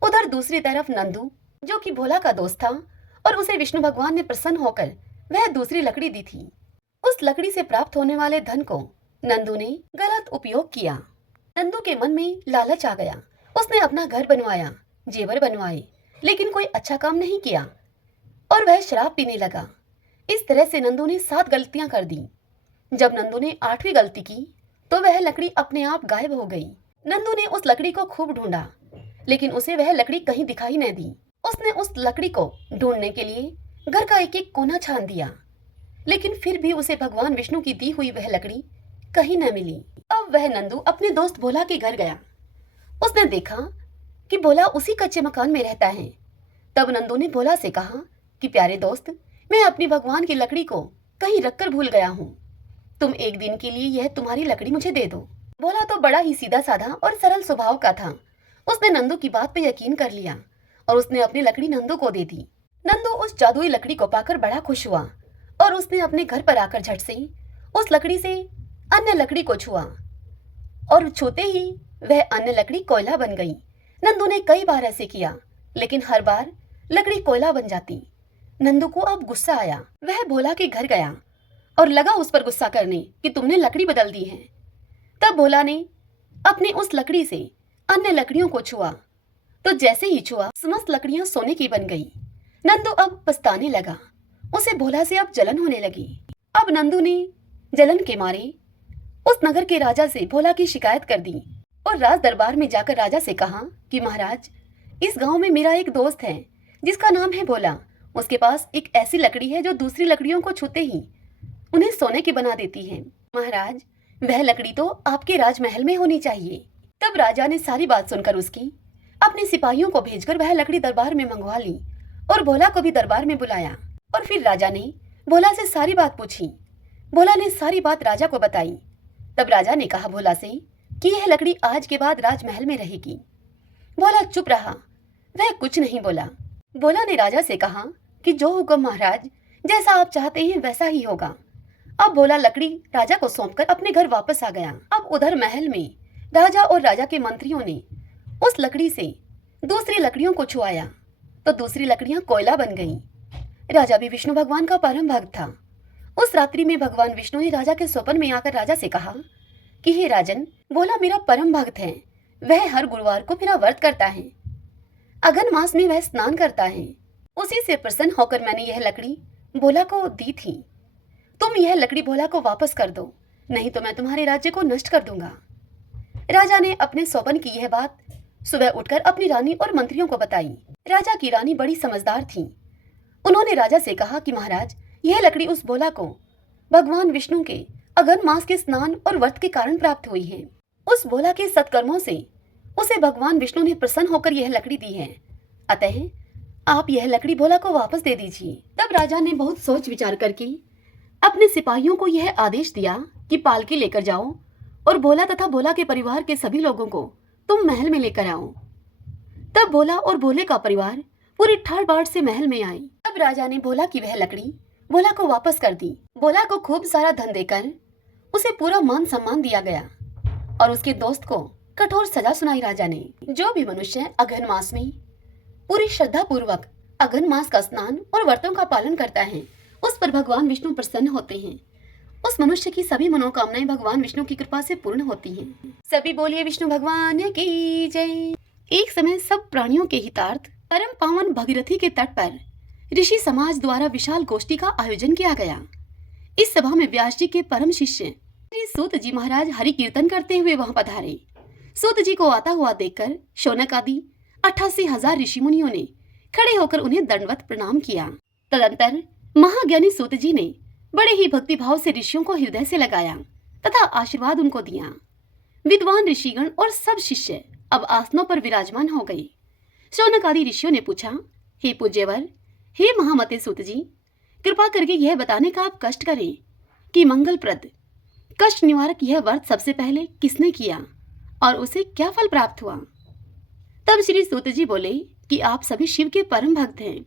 उधर दूसरी तरफ नंदू, जो कि भोला का दोस्त था और उसे विष्णु भगवान ने प्रसन्न होकर वह दूसरी लकड़ी दी थी, उस लकड़ी से प्राप्त होने वाले धन को नंदू ने गलत उपयोग किया। नंदू के मन में लालच आ गया। उसने अपना घर बनवाया, जेवर बनवाए, लेकिन कोई अच्छा काम नहीं किया और वह शराब पीने लगा। इस तरह से नंदू ने 7 गलतियां कर दी। जब नंदू ने 8वीं गलती की तो वह लकड़ी अपने आप गायब हो गई। नंदू ने उस लकड़ी को खूब ढूंढा, लेकिन उसे वह लकड़ी कहीं दिखाई न दी। उसने उस लकड़ी को ढूंढने के लिए घर का एक एक कोना छान दिया, लेकिन फिर भी उसे भगवान विष्णु की दी हुई वह लकड़ी कहीं न मिली। अब वह नंदू अपने दोस्त भोला के घर गया। उसने देखा कि भोला उसी कच्चे मकान में रहता है। तब नंदू ने भोला से कहा कि प्यारे दोस्त, मैं अपनी भगवान की लकड़ी को कहीं रखकर भूल गया हूँ, तुम एक दिन के लिए यह तुम्हारी लकड़ी मुझे दे दो। भोला तो बड़ा ही सीधा साधा और सरल स्वभाव का था। उसने नंदू की बात पे यकीन कर लिया और उसने अपनी लकड़ी नंदू को दे दी। नंदू उस जादुई लकड़ी को पाकर बड़ा खुश हुआ और उसने अपने घर पर आकर झट से उस लकड़ी से अन्य लकड़ी को छुआ और छूते ही वह अन्य लकड़ी कोयला बन गई। नंदू ने कई बार ऐसे किया, लेकिन हर बार लकड़ी कोयला बन जाती। नंदू को अब गुस्सा आया। वह भोला के घर गया और लगा उस पर गुस्सा करने कि तुमने लकड़ी बदल दी है। तब भोला ने अपनी उस लकड़ी से अन्य लकड़ियों को छुआ तो जैसे ही छुआ समस्त लकड़ियां सोने की बन गई। नंदू अब पछताने लगा। उसे भोला से अब जलन होने लगी। अब नंदू ने जलन के मारे उस नगर के राजा से भोला की शिकायत कर दी और राज दरबार में जाकर राजा से कहा कि महाराज, इस गांव में मेरा एक दोस्त है जिसका नाम है भोला। उसके पास एक ऐसी लकड़ी है जो दूसरी लकड़ियों को छूते ही उन्हें सोने की बना देती है। महाराज, वह लकड़ी तो आपके राजमहल में होनी चाहिए। तब राजा ने सारी बात सुनकर उसकी अपने सिपाहियों को भेजकर वह लकड़ी दरबार में मंगवा ली और भोला को भी दरबार में बुलाया और फिर राजा ने भोला से सारी बात पूछी। भोला ने सारी बात राजा को बताई। तब राजा ने कहा भोला से कि यह लकड़ी आज के बाद राजमहल में रहेगी। भोला चुप रहा, वह कुछ नहीं बोला। भोला ने राजा से कहा कि जो हुक्म महाराज, जैसा आप चाहते हैं वैसा ही होगा। अब भोला लकड़ी राजा को सौंपकर अपने घर वापस आ गया। अब उधर महल में राजा और राजा के मंत्रियों ने उस लकड़ी से दूसरी लकड़ियों को छुआया तो दूसरी लकड़ियां कोयला बन गईं। राजा भी विष्णु भगवान का परम भक्त था। उस रात्रि में भगवान विष्णु ने राजा के स्वप्न में आकर राजा से कहा कि हे राजन, भोला मेरा परम भक्त है। वह हर गुरुवार को मेरा व्रत करता है। अगन मास में वह स्नान करता है। उसी से प्रसन्न होकर मैंने यह लकड़ी भोला को दी थी। तुम यह लकड़ी भोला को वापस कर दो, नहीं तो मैं तुम्हारे राज्य को नष्ट कर दूंगा। राजा ने अपने स्वप्न की यह बात सुबह उठकर अपनी रानी और मंत्रियों को बताई। राजा की रानी बड़ी समझदार थी। उन्होंने राजा से कहा कि महाराज, यह लकड़ी उस भोला को भगवान विष्णु के अगन मास के स्नान और व्रत के कारण प्राप्त हुई है। उस भोला के सत्कर्मों से उसे भगवान विष्णु ने प्रसन्न होकर यह लकड़ी दी है। अतः आप यह लकड़ी भोला को वापस दे दीजिए। तब राजा ने बहुत सोच विचार करके अपने सिपाहियों को यह आदेश दिया कि पालकी लेकर जाओ और भोला तथा भोला के परिवार के सभी लोगों को तुम महल में लेकर आओ। तब भोला और भोले का परिवार पूरी ठाड़ बाट से महल में आई। तब राजा ने भोला की वह लकड़ी भोला को वापस कर दी। भोला को खूब सारा धन देकर उसे पूरा मान सम्मान दिया गया और उसके दोस्त को कठोर सजा सुनाई राजा ने। जो भी मनुष्य अगहन मास में पूरी श्रद्धा पूर्वक अगहन मास का स्नान और व्रतों का पालन करता है, उस पर भगवान विष्णु प्रसन्न होते हैं। उस मनुष्य की सभी मनोकामनाएं भगवान विष्णु की कृपा से पूर्ण होती हैं। सभी बोलिए विष्णु भगवान की जय। एक समय सब प्राणियों के हितार्थ परम पावन भगीरथी के तट पर ऋषि समाज द्वारा विशाल गोष्ठी का आयोजन किया गया। इस सभा में व्यास जी के परम शिष्य श्री सूत जी महाराज हरि कीर्तन करते हुए वहां पधारे। सूत जी को आता हुआ देखकर शौनक आदि 88,000 ऋषि मुनियों ने खड़े होकर उन्हें दंडवत प्रणाम किया। तदंतर महाज्ञानी सूत जी ने बड़े ही भक्ति भाव से ऋषियों को हृदय से लगाया तथा आशीर्वाद उनको दिया। विद्वान ऋषिगण और सब शिष्य अब आसनों पर विराजमान हो गए। शौनक आदि ऋषियों ने पूछा, हे पूज्यवर, हे महामते सूत जी, कृपा करके यह बताने का आप कष्ट करें कि मंगलप्रद कष्ट निवारक यह व्रत सबसे पहले किसने किया और उसे क्या फल प्राप्त हुआ। तब श्री सूत जी बोले कि आप सभी शिव के परम भक्त हैं।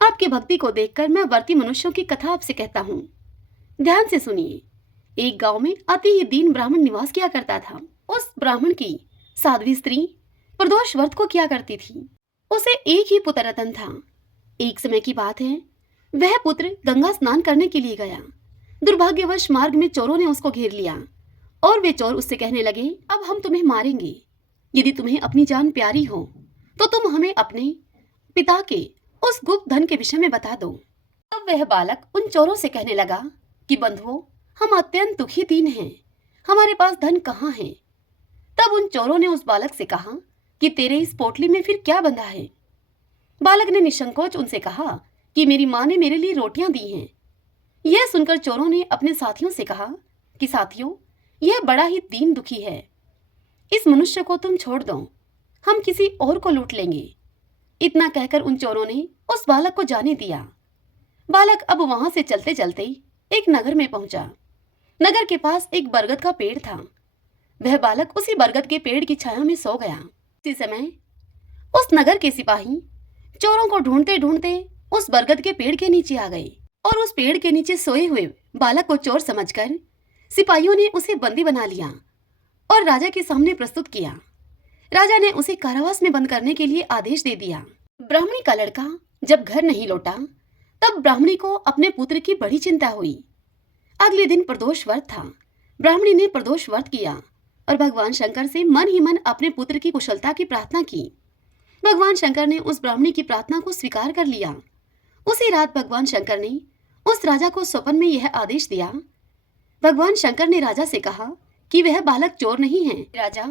आपकी भक्ति को देखकर मैं व्रती मनुष्यों की कथा आपसे कहता हूँ। ध्यान से सुनिए। एक गांव में अति ही दीन ब्राह्मण निवास किया करता था। उस ब्राह्मण की साध्वी स्त्री प्रदोष व्रत को किया करती थी। उसे एक ही पुत्र रतन था। एक समय की बात है, वह पुत्र गंगा स्नान करने के लिए गया। दुर्भाग्यवश मार्ग में चोरों ने उसको घेर लिया और वे चोर उससे कहने लगे, अब हम तुम्हें मारेंगे। यदि तुम्हें अपनी जान प्यारी हो तो तुम हमें अपने पिता के उस गुप्त धन के विषय में बता दो। तब वह बालक उन चोरों से कहने लगा कि बंधुओं, हम अत्यंत दुखी दीन हैं, हमारे पास धन कहाँ है। तब उन चोरों ने उस बालक से कहा कि तेरे इस पोटली में फिर क्या बंधा है। बालक ने निसंकोच उनसे कहा कि मेरी माँ ने मेरे लिए रोटियां दी हैं। यह सुनकर चोरों ने अपने साथियों से कहा कि साथियों, यह बड़ा ही दीन दुखी है, इस मनुष्य को तुम छोड़ दो, हम किसी और को लूट लेंगे। इतना कहकर उन चोरों ने उस बालक को जाने दिया। बालक अब वहां से चलते चलते एक नगर में पहुंचा। नगर के पास एक बरगद का पेड़ था। वह बालक उसी बरगद के पेड़ की छाया में सो गया। इसी समय उस नगर के सिपाही चोरों को ढूंढते ढूंढते उस बरगद के पेड़ के नीचे आ गए और उस पेड़ के नीचे सोए हुए बालक को चोर समझकर सिपाहियों ने उसे बंदी बना लिया और राजा के सामने प्रस्तुत किया। राजा ने उसे कारावास में बंद करने के लिए आदेश दे दिया। ब्राह्मणी का लड़का जब घर नहीं लौटा तब ब्राह्मणी को अपने पुत्र की बड़ी चिंता हुई। अगले दिन प्रदोष व्रत था। ब्राह्मणी ने प्रदोष व्रत किया और भगवान शंकर से मन ही मन अपने पुत्र की कुशलता की प्रार्थना की। भगवान शंकर ने उस ब्राह्मणी की प्रार्थना को स्वीकार कर लिया। उसी रात भगवान शंकर ने उस राजा को स्वप्न में यह आदेश दिया। भगवान शंकर ने राजा से कहा कि वह बालक चोर नहीं है। राजा,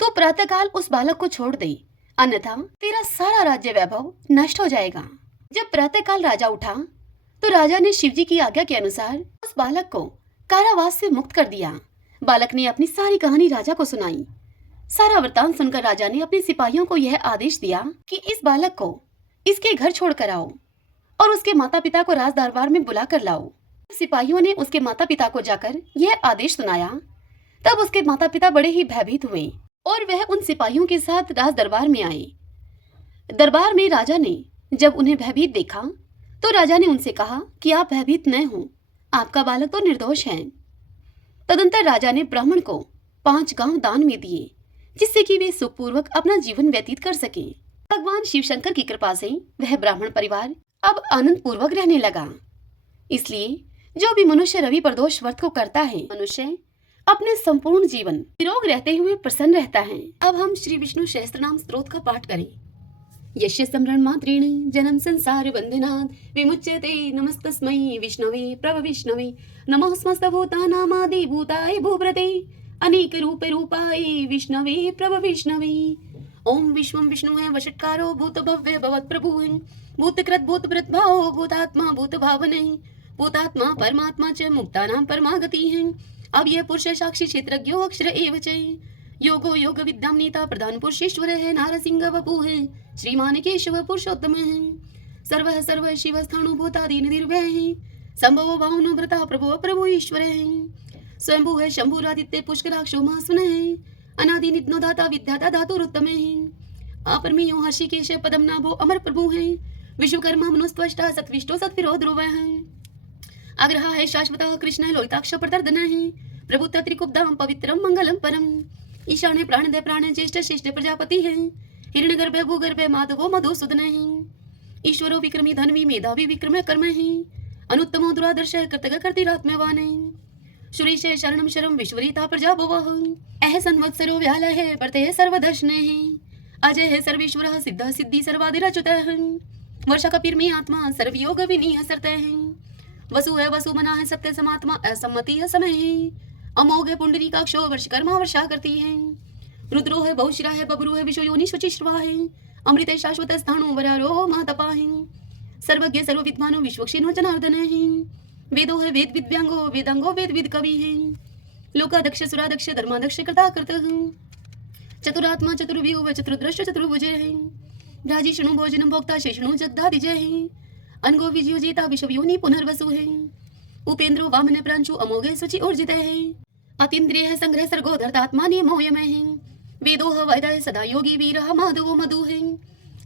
तो प्रातःकाल उस बालक को छोड़ दे, अन्यथा तेरा सारा राज्य वैभव नष्ट हो जाएगा। जब प्रातःकाल राजा उठा तो राजा ने शिवजी की आज्ञा के अनुसार उस बालक को कारावास से मुक्त कर दिया। बालक ने अपनी सारी कहानी राजा को सुनाई। सारा वृतांत सुनकर राजा ने अपने सिपाहियों को यह आदेश दिया कि इस बालक को इसके घर छोड़ कर आओ और उसके माता पिता को राज दरबार में बुला कर लाओ। सिपाहियों ने उसके माता पिता को जाकर यह आदेश सुनाया तब उसके माता पिता बड़े ही भयभीत हुए और वह उन सिपाहियों के साथ राज दरबार में आए। दरबार में राजा ने जब उन्हें भयभीत देखा तो राजा ने उनसे कहा कि आप भयभीत न हो, आपका बालक तो निर्दोष है। तदंतर राजा ने ब्राह्मण को 5 गांव दान में दिए जिससे कि वे सुखपूर्वक अपना जीवन व्यतीत कर सके। भगवान शिव शंकर की कृपा से वह ब्राह्मण परिवार अब आनंद पूर्वक रहने लगा। इसलिए जो भी मनुष्य रवि प्रदोष व्रत को करता है, मनुष्य अपने संपूर्ण जीवन निरोग रहते हुए प्रसन्न रहता है। अब हम श्री विष्णु सहस्त्रनाम स्तोत्र का पाठ करें। यस्य स्मरण मात्रेण जन्म संसार बंधनात् विमुच्यते नमस्तस्मै विष्णवे प्रभ विष्णवे नमः समस्त भूतानामादि भूताय भूभृते अनेक रूप रूपाय विष्णवे प्रभ विष्णवे। ओम विश्वं विष्णुः वषट्कारो भूत भव्य भवत् प्रभुः भूतकृत भूतभृत भावो भूतात्मा भूत भावने भूतात्मा परमात्मा च मुक्तानां परमागतिः। अब यह पुरुष साक्षी क्षेत्रज्ञो अक्षर एव च योगो योग विद्याम नीता प्रधान पुरुषेश्वर है नारसिंह वपु है श्रीमान केशव पुरुषोत्तम है सर्व सर्व शिव स्थाणु भूतादि निर्भय है संभव भावनो व्रता प्रभु प्रभु ईश्वर है स्वयंभू है शंभुरादित्य पुष्कराक्षो महासुन है अनादि नित्नो दाता विद्याता धातुरुत्तम है अपरमेयो हर्षिकेश पदम नाभो अमर प्रभु है विश्वकर्मा मनुस्त्वष्टा सत्विष्टो सत्विरो ध्रुव है अग्रह है शाश्वत कृष्ण लोहिताक्ष प्रदर्दन है प्रभुत्व त्रिकुब्धाम पवित्रम मंगलम परम ईशाने प्राणदय प्राण ज्येष्ठ श्रेष्ठ प्रजापति है हिरण्यगर्भ भूगर्भ माधवो मधुसूदन है ईश्वरो विक्रमी धनवी मेधावी विक्रम कर्म है अनुत्तमो दुरादर्श कर्तक कर्तिरात्मवान है सुरेश शरणम शरम विश्वरीता प्रजा भवः अह संवत्सरो व्याल है प्रत्यय सर्वदर्शन है अजय है सर्वेश्वर सिद्ध सिद्धि सर्वादिरच्युत है वर्षा कपीर में आत्मा सर्वयोग विनीह सरत है वसु है वसु मना है सत्य समात्मा असम्मति है समय है अमोघ है पुंडरीकाक्षो वर्षकर्मा वर्षा करती है रुद्रो है बहुशिरा है बबरू है विश्व योनि शुचिश्रवा है अमृत है शाश्वत स्थाणु वरारो महातपा है सर्वज्ञ सर्व विद्वानो विश्वक्षिणो जनार्दन है वेदो है वेद विद्यांगो वेदांगो वेद विद कवि है लोकादक्ष सुरादक्ष धर्मादक्ष कृता कृत है चतुरात्मा चतुर्व्यूह चतुर्दृष्ट चतुर्भुज है राजिष्णु भोजनम भोक्ता शेषणु जगदादिजय है अनगो विजयोजेता विश्वयोनि पुनर्वसु है उपेंद्रो वामन प्रांशु अमोघे सुचि ऊर्जित है अतीन्द्रिय है संग्रह सर्गो धर्तात्मा नियमोयमय है वेदो वैदय सदा योगी वीर माधवो मधु है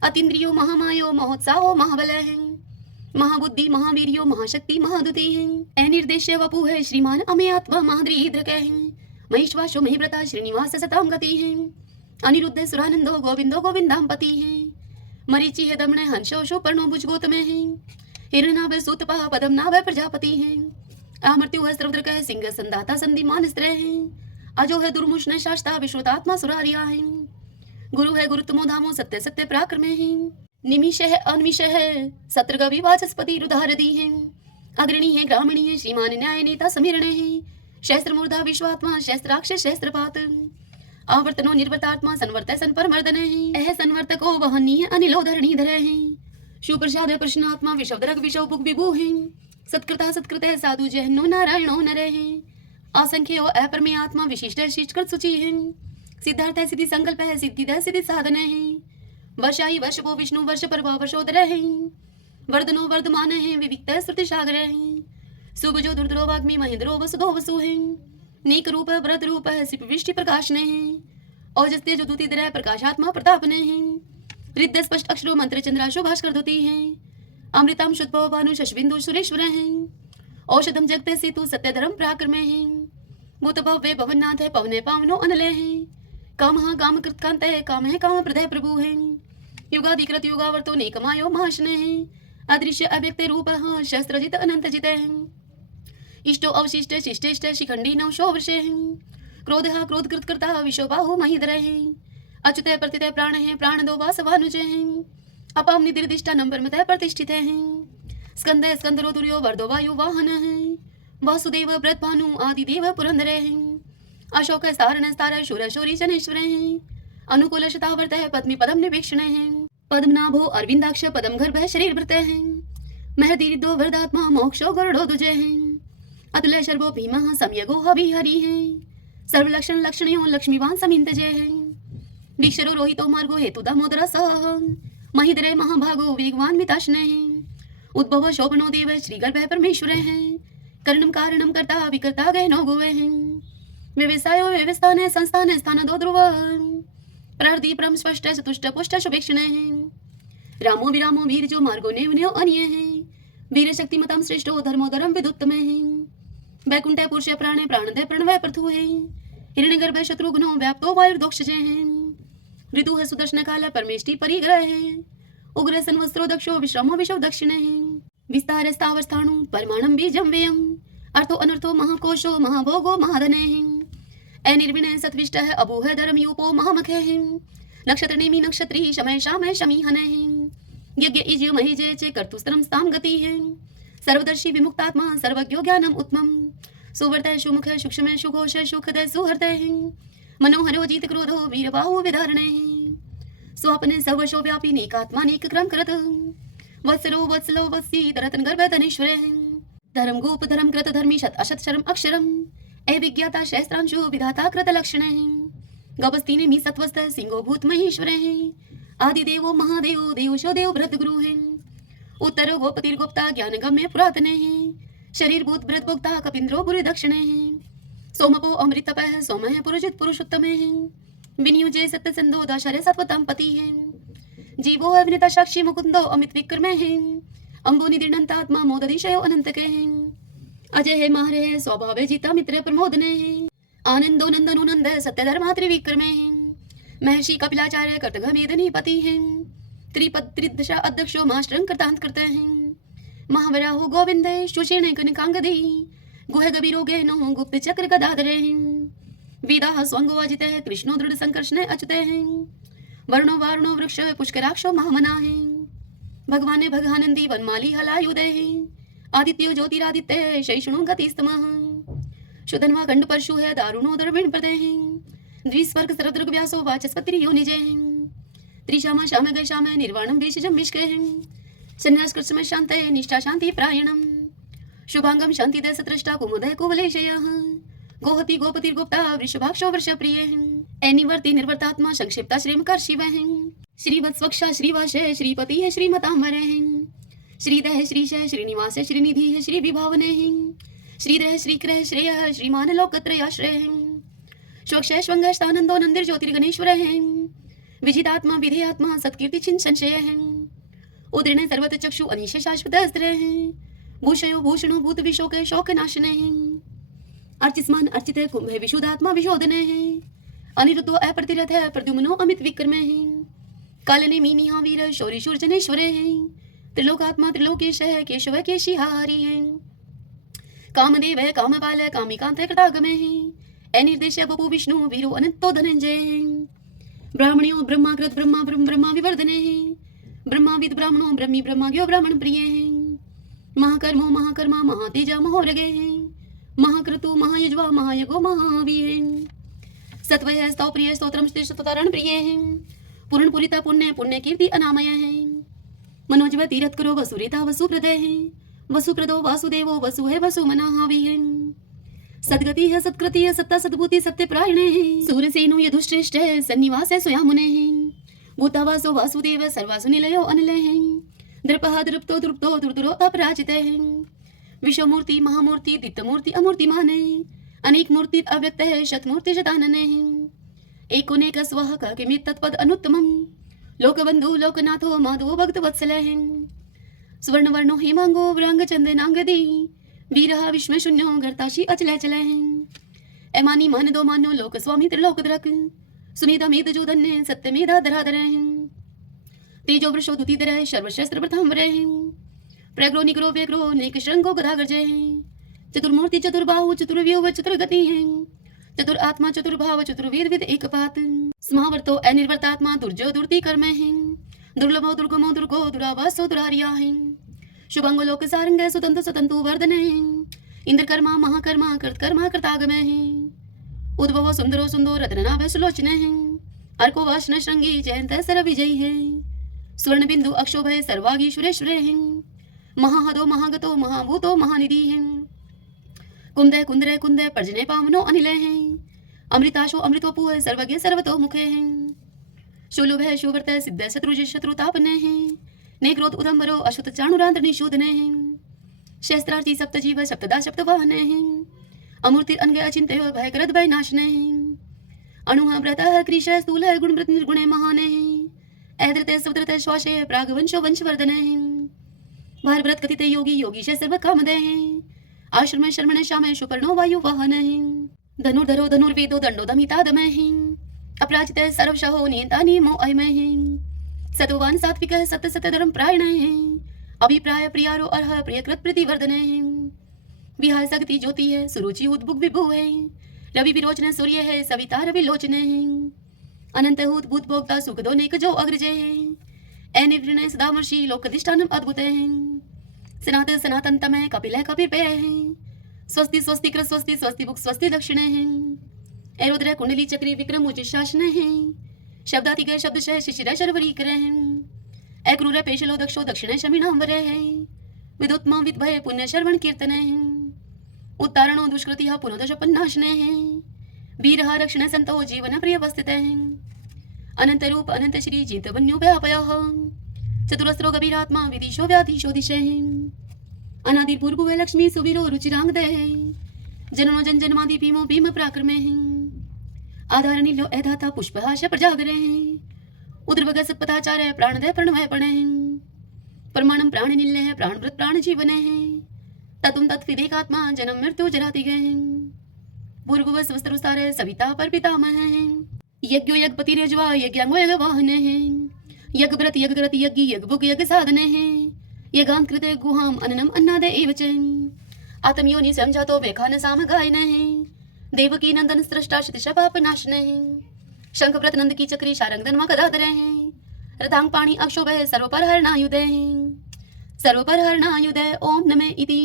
अतीन्द्रियो महामायो महोत्साहो महाबल है महाबुद्धि महावीर्यो महाशक्ति महादुति है अनिर्देश्य वपु है श्रीमान अमे आत्मा महाद्रीद्रक है महेश्वासो महिव्रता श्रीनिवास सताम गति है अनिरुद्ध सुरानंदो गोविंदो गोविंदाम पति है मरीचि है दमन हंसो शोपर्णो भुजगोतम है हिरणाभ सूतपा पदम नाभ प्रजापति है अमृत्यु है सर्वद्रक है सिंह संदाता संधिमान स्त्र है अजो है दुर्मुष्ण शास्ता विश्वतात्मा सुरारिया है गुरु है गुरुत्तमो धामो सत्य सत्य पराक्रम है निमिष है अनिमिष है सत्रगवि वाचस्पति रुधारदी है अग्रणी है ग्रामणी है श्रीमान न्याय नेता समीरण है शस्त्र मूर्धा विश्वात्मा शस्त्राक्ष शस्त्रपात आवर्तनो निर्वर्तात्मा संवर्त संपर मर्दन है अह संवर्तको वहनीय अनिलो धरणीधर है शिवप्रसाद प्रश्नात्मा विषवदरक विषव बुक विभु है सत्कृता सत्कृत साधु जहनो नारायणो नर है असंख्यो अपरमे आत्मा विशिष्ट शिष्टकृत सूचि है सिद्धार्थ सिद्धि संकल्प है सिद्धि सिद्धि साधन है वर्षाई वर्षपो विष्णु वर्ष परवा वर्षोदर है वर्धनो वर्धमान है विविक्त श्रुति सागर है सुभजो दुर्द्रो वाग्मी महेंद्रो वसुधो वसु है नीक रूप व्रत रूप है सिपविष्टि प्रकाश ने है औजस्ते जो दूती दर प्रकाशात्मा प्रताप ने है रिद्ध स्पष्ट अक्षरो मंत्र चंद्राशो भास्कर धोती है अमृतम शुद्ध भानु शशबिंदु सुरेश्वर है औषधम जगते सेतु सत्य धर्म पराक्रम है भूत भव्य भवननाथ है पवने पावनो अनलय है काम काम कृतकांत है काम है काम प्रदय प्रभु है युगाधिकृत युगावर्तो नेकमायो महाशने है अदृश्य अव्यक्त रूप शस्त्रजित अनंत जित है इष्टो अवशिष्ट शिष्टेष्ट शिखंडी नवशो वर्ष है क्रोध क्रोध कृत करता विश्वबाहु महीधर है अच्युत प्रतित प्राण है प्राण दो वासवानुज है अपाम निदिर्दिष्टा नंबर मत प्रतिष्ठित है स्कंद स्कंदरो दुर्यो वर्दो वायु वाहन है वासुदेव व्रत भानु आदि देव पुरंदर है अशोक सारण स्तार शूर शौरी जनेश्वर है अनुकूल शतावर्त है पद्मी पदम निवेक्षण है पद्मनाभो अरविंदाक्ष पदम गर्भ शरीर भृत है महदीरिदो वरदात्मा मोक्षो गरुड़ो दुजय है अतुल शर्वो भीमा सम्यगो हवि हरि है सर्वलक्षण लक्षणयो लक्ष्मीवान समिंत जय है विक्षरो रोहितो मार्गो हेतु दामोदर सह महिधरे महाभागो वेगवान विताशने है उद्भव शोभनो देव श्री गर्भ परमेश्वर है कर्णम कारणम करता विकर्ता गहनो गोवे है व्यवसायो व्यवस्थाने संस्थाने स्थानदो ध्रुव प्रहर्दीप्रम स्पष्ट चतुष्ट पुष्ट शुभेक्षणे रामो विरामो वीरजो मार्गो नेवन्यो अन्ये वीर शक्तिमतम श्रेष्ठो धर्मोदरम विदुत्तमे वैकुंठे पुरुषे प्राणे प्राणदे प्रणवय प्रथु हिरण्यगर्भे शत्रुघ्नो व्याप्तो वायुर्दोक्षजे ऋतु है सुदर्शन काल परमेष्टि परिग्रह उग्र संवस्त्रो दक्षो विश्रमो विशव दक्षिणे विस्तार स्थावस्थाणु परमाणम बीजम व्ययम अर्थो अनर्थो महाकोशो महाभोगो महाधने अनिर्विणय सत्विष्ट है अभू है धर्म यूपो महामखे नक्षत्र नेमी नक्षत्री शमय शामय शमी हने यज्ञ इज्य महीजे चे कर्तुस्तरम स्ताम गति है सर्वदर्शी विमुक्तात्मा सर्वज्ञो ज्ञानम उत्तमम सुवर्तय सुमुख सूक्ष्म सुघोष सुखदय सुहृदय मनोहरो जीत क्रोधो वीरबाहु विधारणे स्वापने सर्वशो व्यापी नेकात्मा नेक क्रम करत वत्सलो वत्सलो वत्सी तरतन गर्भ तनेश्वरे धर्म गोप धर्म कृत धर्मी शत अशत शरम अक्षरम ए विज्ञाता शस्त्रांशु विधाता कृत लक्षणे गवस्तीने मी सत्वस्त सिंहो भूत महेश्वरे आदिदेवो महादेवो देवशो देव भृत गुरु उत्तर गोपतिर्गुप्ता ज्ञान गम्य पुरातने शरीर भूत भृत भोक्ता कपिंद्रो बुरी दक्षिणे सोमपो अमृतपः सोमः पुरुषित पुरुषोत्तमे विनियुजे सत्य संदो दाशरे सत्वतम पति जीवो है विनिता साक्षी मुकुंदो अमित विक्रमे अंबो निदिनंतात्मा मोददिशयो अनंतके अजय है मारे है स्वभावे जीता मित्र प्रमोदने आनंदो नंदनो नंद सत्य धर्मा त्रिविक्रमे महर्षि कपिलाचार्य कर्तघमेदनी पति हैं त्रिपद त्रिदशा अध्यक्षो मास्टरं कृतांत करते हैं महावराहो गोविंदे सुषेणे कनकांगदी गुह गभीरोगे नो गुप्त चक्र गदाधरे वेदा स्वंगो अजिते कृष्णो दृढ़ संकर्षणे अच्युते हैं वर्णो वारुणो वृक्ष पुष्कराक्षो महामना है भगवान भगानंदी वनमाली हलायुदे आदित्यो ज्योतिरादित्य शैषणो गतिस्तमः शुधन्वा गंड परशु है दारुणो दर्विण प्रदे द्विस्वर्ग सर्वदृग व्यासो वाचस्पति योनिजे त्रिशामा श्याम गय श्याम निर्वाणम वेशजम विष्के संन्यास कृष्ण शांते निष्ठा शांति प्रायणम शुभांगम शांति दे सत्रष्टा कुमुदय कुवलेशयः गोहति गोपतिर्गुप्ता वृषभाक्षो वृषप्रिय एनिवर्ति निर्वर्तात्मा संक्षिप्ता श्रीमकर शिव श्रीवत्स्वक्षा श्रीवाशय श्रीपति है श्रीमतांबर श्रीदय श्रीश श्रीनिवास श्रीनिधि है श्री विभावने श्रीदय श्रीक्रह श्रेय श्रीमान लोकत्रयाश्रय स्वक्षय स्वंगस्तानंदो नंदिर ज्योतिर्गणेश्वर विजितात्मा विधेयात्मा सत्कीर्ति छिन्न संशय उदृण सर्वत चक्षु अनिश शाश्वत अस्त्र भूषयो भूषणो भूत विशोक शोक नाशने अर्चिस्मान अर्चित कुंभ विशुद्धात्मा विशोधने अनिरुद्धो अप्रतिरथ प्रद्युम्नो अमित विक्रमे कालने मीनिहा वीर शौरी शूर्जनेश्वरे त्रिलोकात्मा त्रिलोकेश केशव केशिहारी कामदेव कामपाल कामिकांत कृतागमे अनिर्देश बपु विष्णु वीरो अनंतो धनंजय ब्राह्मणियो ब्रह्माकृत ब्रह्मा ब्रह्मा विवर्धने ब्रह्माविद ब्राह्मणो ब्रह्मी ब्रह्माज्ञो ब्राह्मण प्रिय महाकर्मो महाकर्मा महातेजा महोरगे महाक्रतु महायज्वा महायगो महावीर सत्वय स्तौ प्रिय स्तोत्रम स्तोतरण प्रिय पूर्ण पुरिता पुण्य पुण्य कीर्ति अनामय मनोजव तीरथ करो वसुरेता वसुप्रदय वसुप्रदो वासुदेवो वसु है वसु मनाहावी सदगति है सत्कृति है सत्ता सद्भूति सत्य प्रायणे सूरसेनो यदुश्रेष्ठ सन्निवास है स्वयामुने भूतावासो वासुदेव सर्वासु निलयो अनिलय द्रपः द्रुप्तो द्रुप्तो दुर्दुरो अपराजित विश्वमूर्ति महामूर्ति दीप्तमूर्ति अमूर्तिमान अनेक मूर्ति अव्यक्त है शतमूर्ति शतानन एकोनेक स्वः किमित तत्पद अनुत्तमम् लोकबंधु लोकनाथो माधवो भक्त वत्सल स्वर्ण वर्णो हेमांगो व्रांग चंदनांगदी वीरः विश्व शून्यो गर्ताशी अचल चल एमानी मान दो मानो लोक स्वामी त्रिलोक द्रक सुमेधा मेध जो धन्य सत्य मेधा धराधर तेजो वृषो दुतिधर सर्वशस्त्र प्रथम प्रग्रो निग्रो व्यग्रो नेक श्रृंगो गदागर्जय चतुर्मूर्ति चतुर्बाहु चतुर्व्यूह चतुर्गति चतुर आत्मा चतुर्भाव चतुर्वेद विद एकपात स्मावर्तो अनिर्वर्तात्मा दुर्जो दुर्ति कर्म दुर्लभो दुर्गमो दुर्गो दुरावासो दुरारिया शुभंगो लोक सारंग सुतंतु सुतंतु वर्धन इंद्र कर्मा महाकर्मा कृतकर्मा कृतागम उद्भवो सुंदरो सुंदो रत्ननाभ सुलोचन अर्को वाशन श्रृंगी जयंत सर विजयी स्वर्ण बिंदु अक्षोभ सर्वागी सुरेश्वर महाहदो महागतो महाभूतो महानिधि कुंदय कुंदय कुंदय पर्जने पावनो अनिल अमृताशो अमृतोपु सर्वज्ञ सर्वतो मुखे शूलुभ शुवर्त सिद्ध शत्रुज शत्रुतापने नेक्रोत उदंबरो अशुत चाणुरांत निशोधने शस्त्रार्थी सप्तजीव सप्तदा सप्तवाहन अमूर्ति अनगे अचिंत्य भय करत भय नाशने अणुः व्रतः कृश स्थूल गुणव्रत निर्गुणे महाने ऐद्रते सुवृत श्वासे प्रागवंशो वंशवर्धने भारव्रत कथित योगी योगीश सर्व कामदे आश्रम शर्मण श्याम सुपर्णो वायु वाहन धनुर्धरो धनुर्वेदो दंडो दमितादमः अपराजित सर्वशहो नियंता नियमो अयमः सतोवान सात्विकः सत्य सत्यधर्म प्रायणः अभिप्राय प्रियारो अर्ह प्रियकृत प्रतिवर्धनः विहार सगति ज्योति है सुरुचि उद्भुग विभु है रवि विरोचन सूर्य है सविता रवि लोचन है अनंत हूत भूत भोक्ता सुख दो नेक जो अग्रजय है निर्णय सदामर्षि लोकधिष्ठानम अद्भुत है सनातन सनातन तम है कपिल पे है स्वस्ति स्वस्ति कृत स्वस्ति स्वस्ति बुक स्वस्ति दक्षिण है रुद्र कुंडली चक्री विक्रम उचित शासन है शब्दातिक शब्द शिशिर शर्वरी कर क्रूर पेशलो दक्षो दक्षिण शमीनांबर है विदुत्म विद्भय पुण्य श्रवण कीर्तन है उत्तारणो दुष्कृति पुनोदशपन्नाशने है वीर रक्षण संतो जीवन प्रिय वस्थित है अनंत रूप अनंत श्री जीत वन्यो व्यापय चतुरस्रो गभीरात्मा विदिशो व्याधीशो दिशे अनादि पूर्व लक्ष्मी सुवीरो रुचिरांग दे जननो जन जन्मादि भीमो भीम पराक्रमे आधार नीलो ऐधाता पुष्पहाश प्रजागरे उद्रभग सत्पथाचार्य प्राणदय प्रणवय पणे परमाणम प्राण निल्य है प्राणव्रत प्राण जीवन है ततुम तत्विदेकात्मा जन्म मृत्यु जराति गए पूर्व स्वस्त्रसार सविता पर पितामह है यज्ञो यज्ञपति रजवा यज्ञांगो यज्ञ वाहन है यज्ञ व्रत यज्ञ कृत यज्ञ यज्ञ भुग यज्ञ साधन है यज्ञांत कृत गुहाम अन्नम अन्नादे एव च आत्मयोनि समझातो वेखान साम गायन है देवकी नंदन सृष्टा क्षितिश पाप नाशन है शंख व्रत नंद की चक्री शारंगधन मकदादर है रथांग पाणी अक्षोभ है सर्वपर हरणायुधे सर्वपर हरणायुधे ओम नमः इति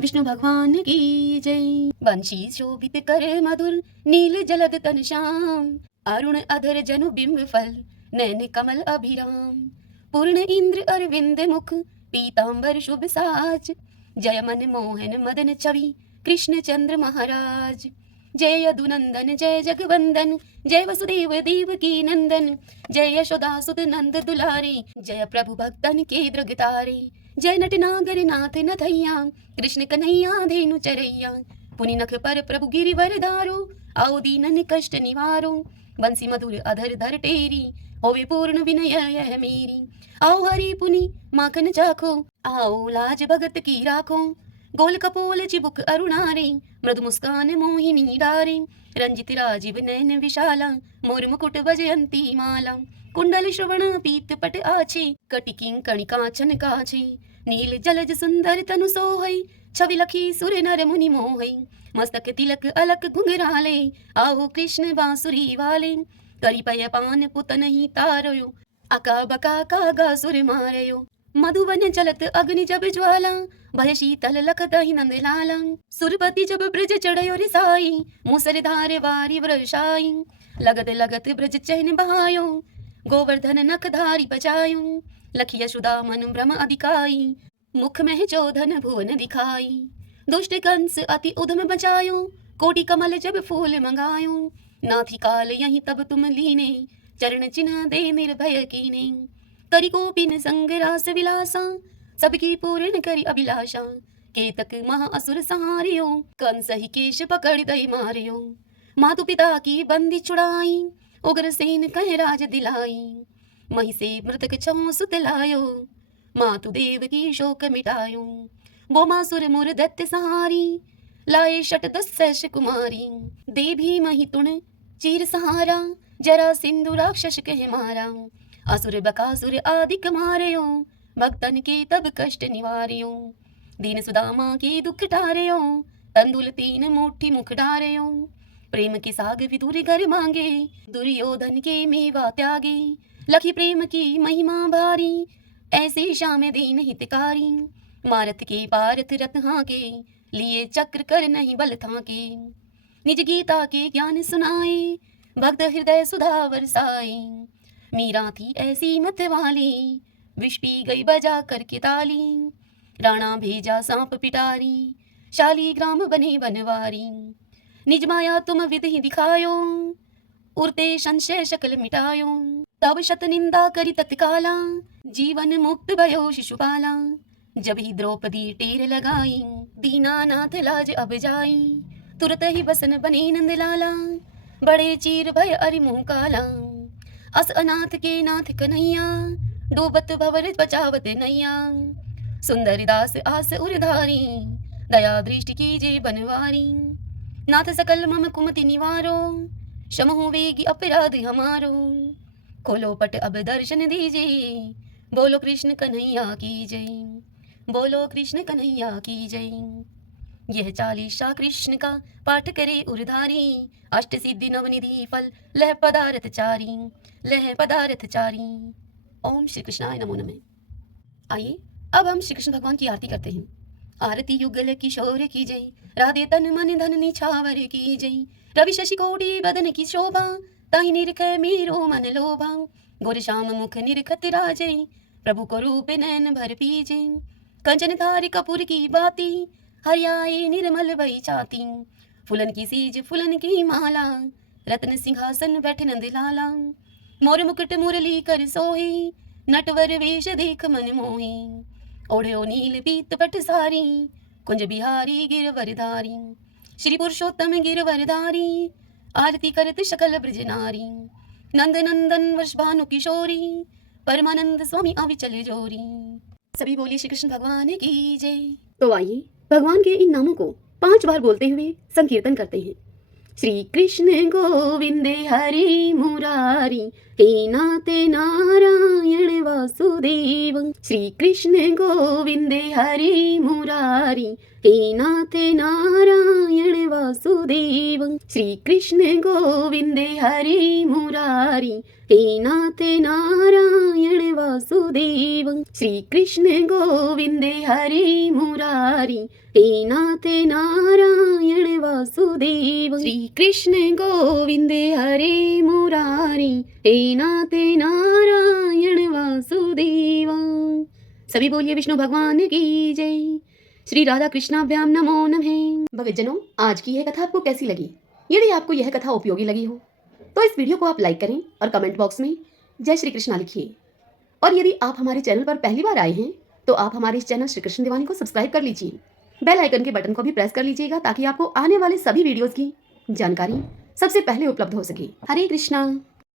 विष्णु भगवान की जय। वंशी शोभित कर मधुर नील जलद तन श्याम अरुण अधर जनु बिंब फल नैन कमल अभिराम पूर्ण इंद्र अरविंद मुख पीतांबर शुभ साज जय मन मोहन मदन छवि कृष्ण चंद्र महाराज जय यदुनंदन जय जगवंदन जय वसुदेव देव की नंदन जय यशोदा सुत नंद दुलारे जय प्रभु भक्तन के दृगतारे जय नटनागर नाथ नथैया कृष्ण कन्हैया धेनु चरैया पुनि नख पर प्रभु गिरिवर धारो आओ दीनन कष्ट निवारो बंसी मधुर अधर धर टेरी होवे पूर्ण विनय यह मेरी आओ हरि पुनि माखन चाखो आओ लाज भगत की राखो गोल कपोल चिबुक अरुणारे मृदु मुस्कान मोहिनी डारे रंजित राजीव नयन विशाला मोर मुकुट वजयंती माला कुंडल श्रवण पीत पट आछे कटिकिं कणिकाचन काछे नील जलज सुंदर तनु सोहै छवि लखी सुर नर मुनि मोहै मस्तक तिलक अलक घुंघराले आओ कृष्ण बांसुरी वाले करी पय पान पुत नहीं तारयो अका बका कागा सुर मारयो मधुवन चलत अग्नि जब ज्वाला भय शीतल लखत ही नंद लाला सुरपति जब ब्रज चढ़यो रिसाई मुसर धार वारी वर्षाई लगत लगत ब्रज चहन बहायो गोवर्धन नख धारी बचायो लखी यशोदा मन भ्रम अधिकाई मुख में चौधन भुवन दिखाई दुष्ट कंस अति उधम बचायो कोटि कमल जब फूल मंगायो नाथी काल यही तब तुम लीने चरण चिन्ह दे निर्भय कीने करी गोपिन संग रास विलासा सबकी पूर्ण करी अभिलाषा केतक महा असुर सहारियो कंस ही केश पकड़ दई मारियो मातु पिता की बंदी छुड़ाई उग्र सेन कह राज दिलाई मही से मृतक छो सुत लायो मातु देव की शोक मिटायो वो मासुर मुर दत्त सहारी लाए शट दस कुमारी दे भी मही तुण चीर सहारा जरा सिंधु राक्षस कह मारा असुर बकासुर आदिक मारयो भक्तन के तब कष्ट निवार्यो दीन सुदामा के दुख टारयो तंदुल तीन मुट्ठी मुख डारयो प्रेम के साग विदुर घर मांगे दुर्योधन के मेवा त्यागे लखी प्रेम की महिमा भारी ऐसे श्याम दीन हितकारी मारत के पारथ रथ के लिए चक्र कर नहीं बल था के निज गीता के ज्ञान सुनाए भक्त हृदय सुधा बरसाए मीरा थी ऐसी मत वाली विष पी गई बजा करके ताली राणा भेजा सांप पिटारी शाली ग्राम बने बनवारी निज माया तुम विधि दिखायो उड़ते संशय शकल मिटायो तब शत निंदा करी तत्काला जीवन मुक्त भयो शिशुपाला जब ही द्रौपदी टेर लगाई, दीनानाथ लाज अब जाई, तुरत ही बसन बने नंदलाला, बड़े चीर भय अरि मुँह काला। अस अनाथ के नाथ कन्हैया, डूबत भवर बचावत नैया। सुंदर दास आस उरधारी, दया दृष्टि कीजे बनवारी। नाथ सकल मम कुमति निवारो, क्षमहु वेगी अपराध हमारो। खोलो पट अब दर्शन दीजिए, बोलो कृष्ण कन्हैया की जय, बोलो कृष्ण कन्हैया की जय। यह चालीसा कृष्ण का पाठ करे उरधारी, अष्ट सिद्धि नवनिधि फल लह पदार्थ चारी, लह पदार्थ चारी। ओम श्री कृष्णाय नमो नमः। आइए अब हम श्री कृष्ण भगवान की आरती करते हैं। आरती युगल किशोर की जय, राधे तन मन धन निछावर की जय। रवि शशि कोटि बदन की शोभा, ताहि निरख मेरो मन लोभा। गोर श्याम मुख निरखत राजै, प्रभु को रूप नैन भर पीजे। कंचन थारी कपूर की बाती, हरियाए निर्मल भई छाती। फूलन की सीज फूलन की माला, रत्न सिंहासन बैठे नंदलाला। मोर मुकुट मुरली कर सोहे, नटवर वेश देख मन मोहे। ओढ़ो नील पीत पट सारी, कुंज बिहारी गिरवरधारी। श्री पुरुषोत्तम गिरवरधारी, आरती करत सकल ब्रज नारी। नंद नंदन वृषभानु किशोरी, परमानंद स्वामी अविचल जोरी। सभी बोलिए श्री कृष्ण भगवान की जय। तो आइए भगवान के इन नामों को 5 बार बोलते हुए संकीर्तन करते हैं। श्री कृष्ण गोविंदे हरि मुरारी, हे नाथ नारायण वासुदेव। श्री कृष्ण गोविंदे हरि मुरारी, हे नाथ नारायण वासुदेव। श्री कृष्ण गोविंदे हरि मुरारी, हे नाथ नारायण वासुदेव। श्री कृष्ण गोविंदे हरि मुरारी, हे नाथ नारायण वासुदेव। श्री कृष्ण गोविंदे हरे मुरारी, हे नाथ नारायण वासुदेव। सभी बोलिए विष्णु भगवान की जय। श्री राधा कृष्णाभ्याम नमो नमः। भक्तजनों, आज की यह कथा आपको कैसी लगी? यदि आपको यह कथा उपयोगी लगी हो तो इस वीडियो को आप लाइक करें और कमेंट बॉक्स में जय श्री कृष्णा लिखिए। और यदि आप हमारे चैनल पर पहली बार आए हैं तो आप हमारे इस चैनल श्री कृष्ण दीवानी को सब्सक्राइब कर लीजिए। बेल आइकन के बटन को भी प्रेस कर लीजिएगा ताकि आपको आने वाले सभी वीडियोस की जानकारी सबसे पहले उपलब्ध हो सके। हरे कृष्णा।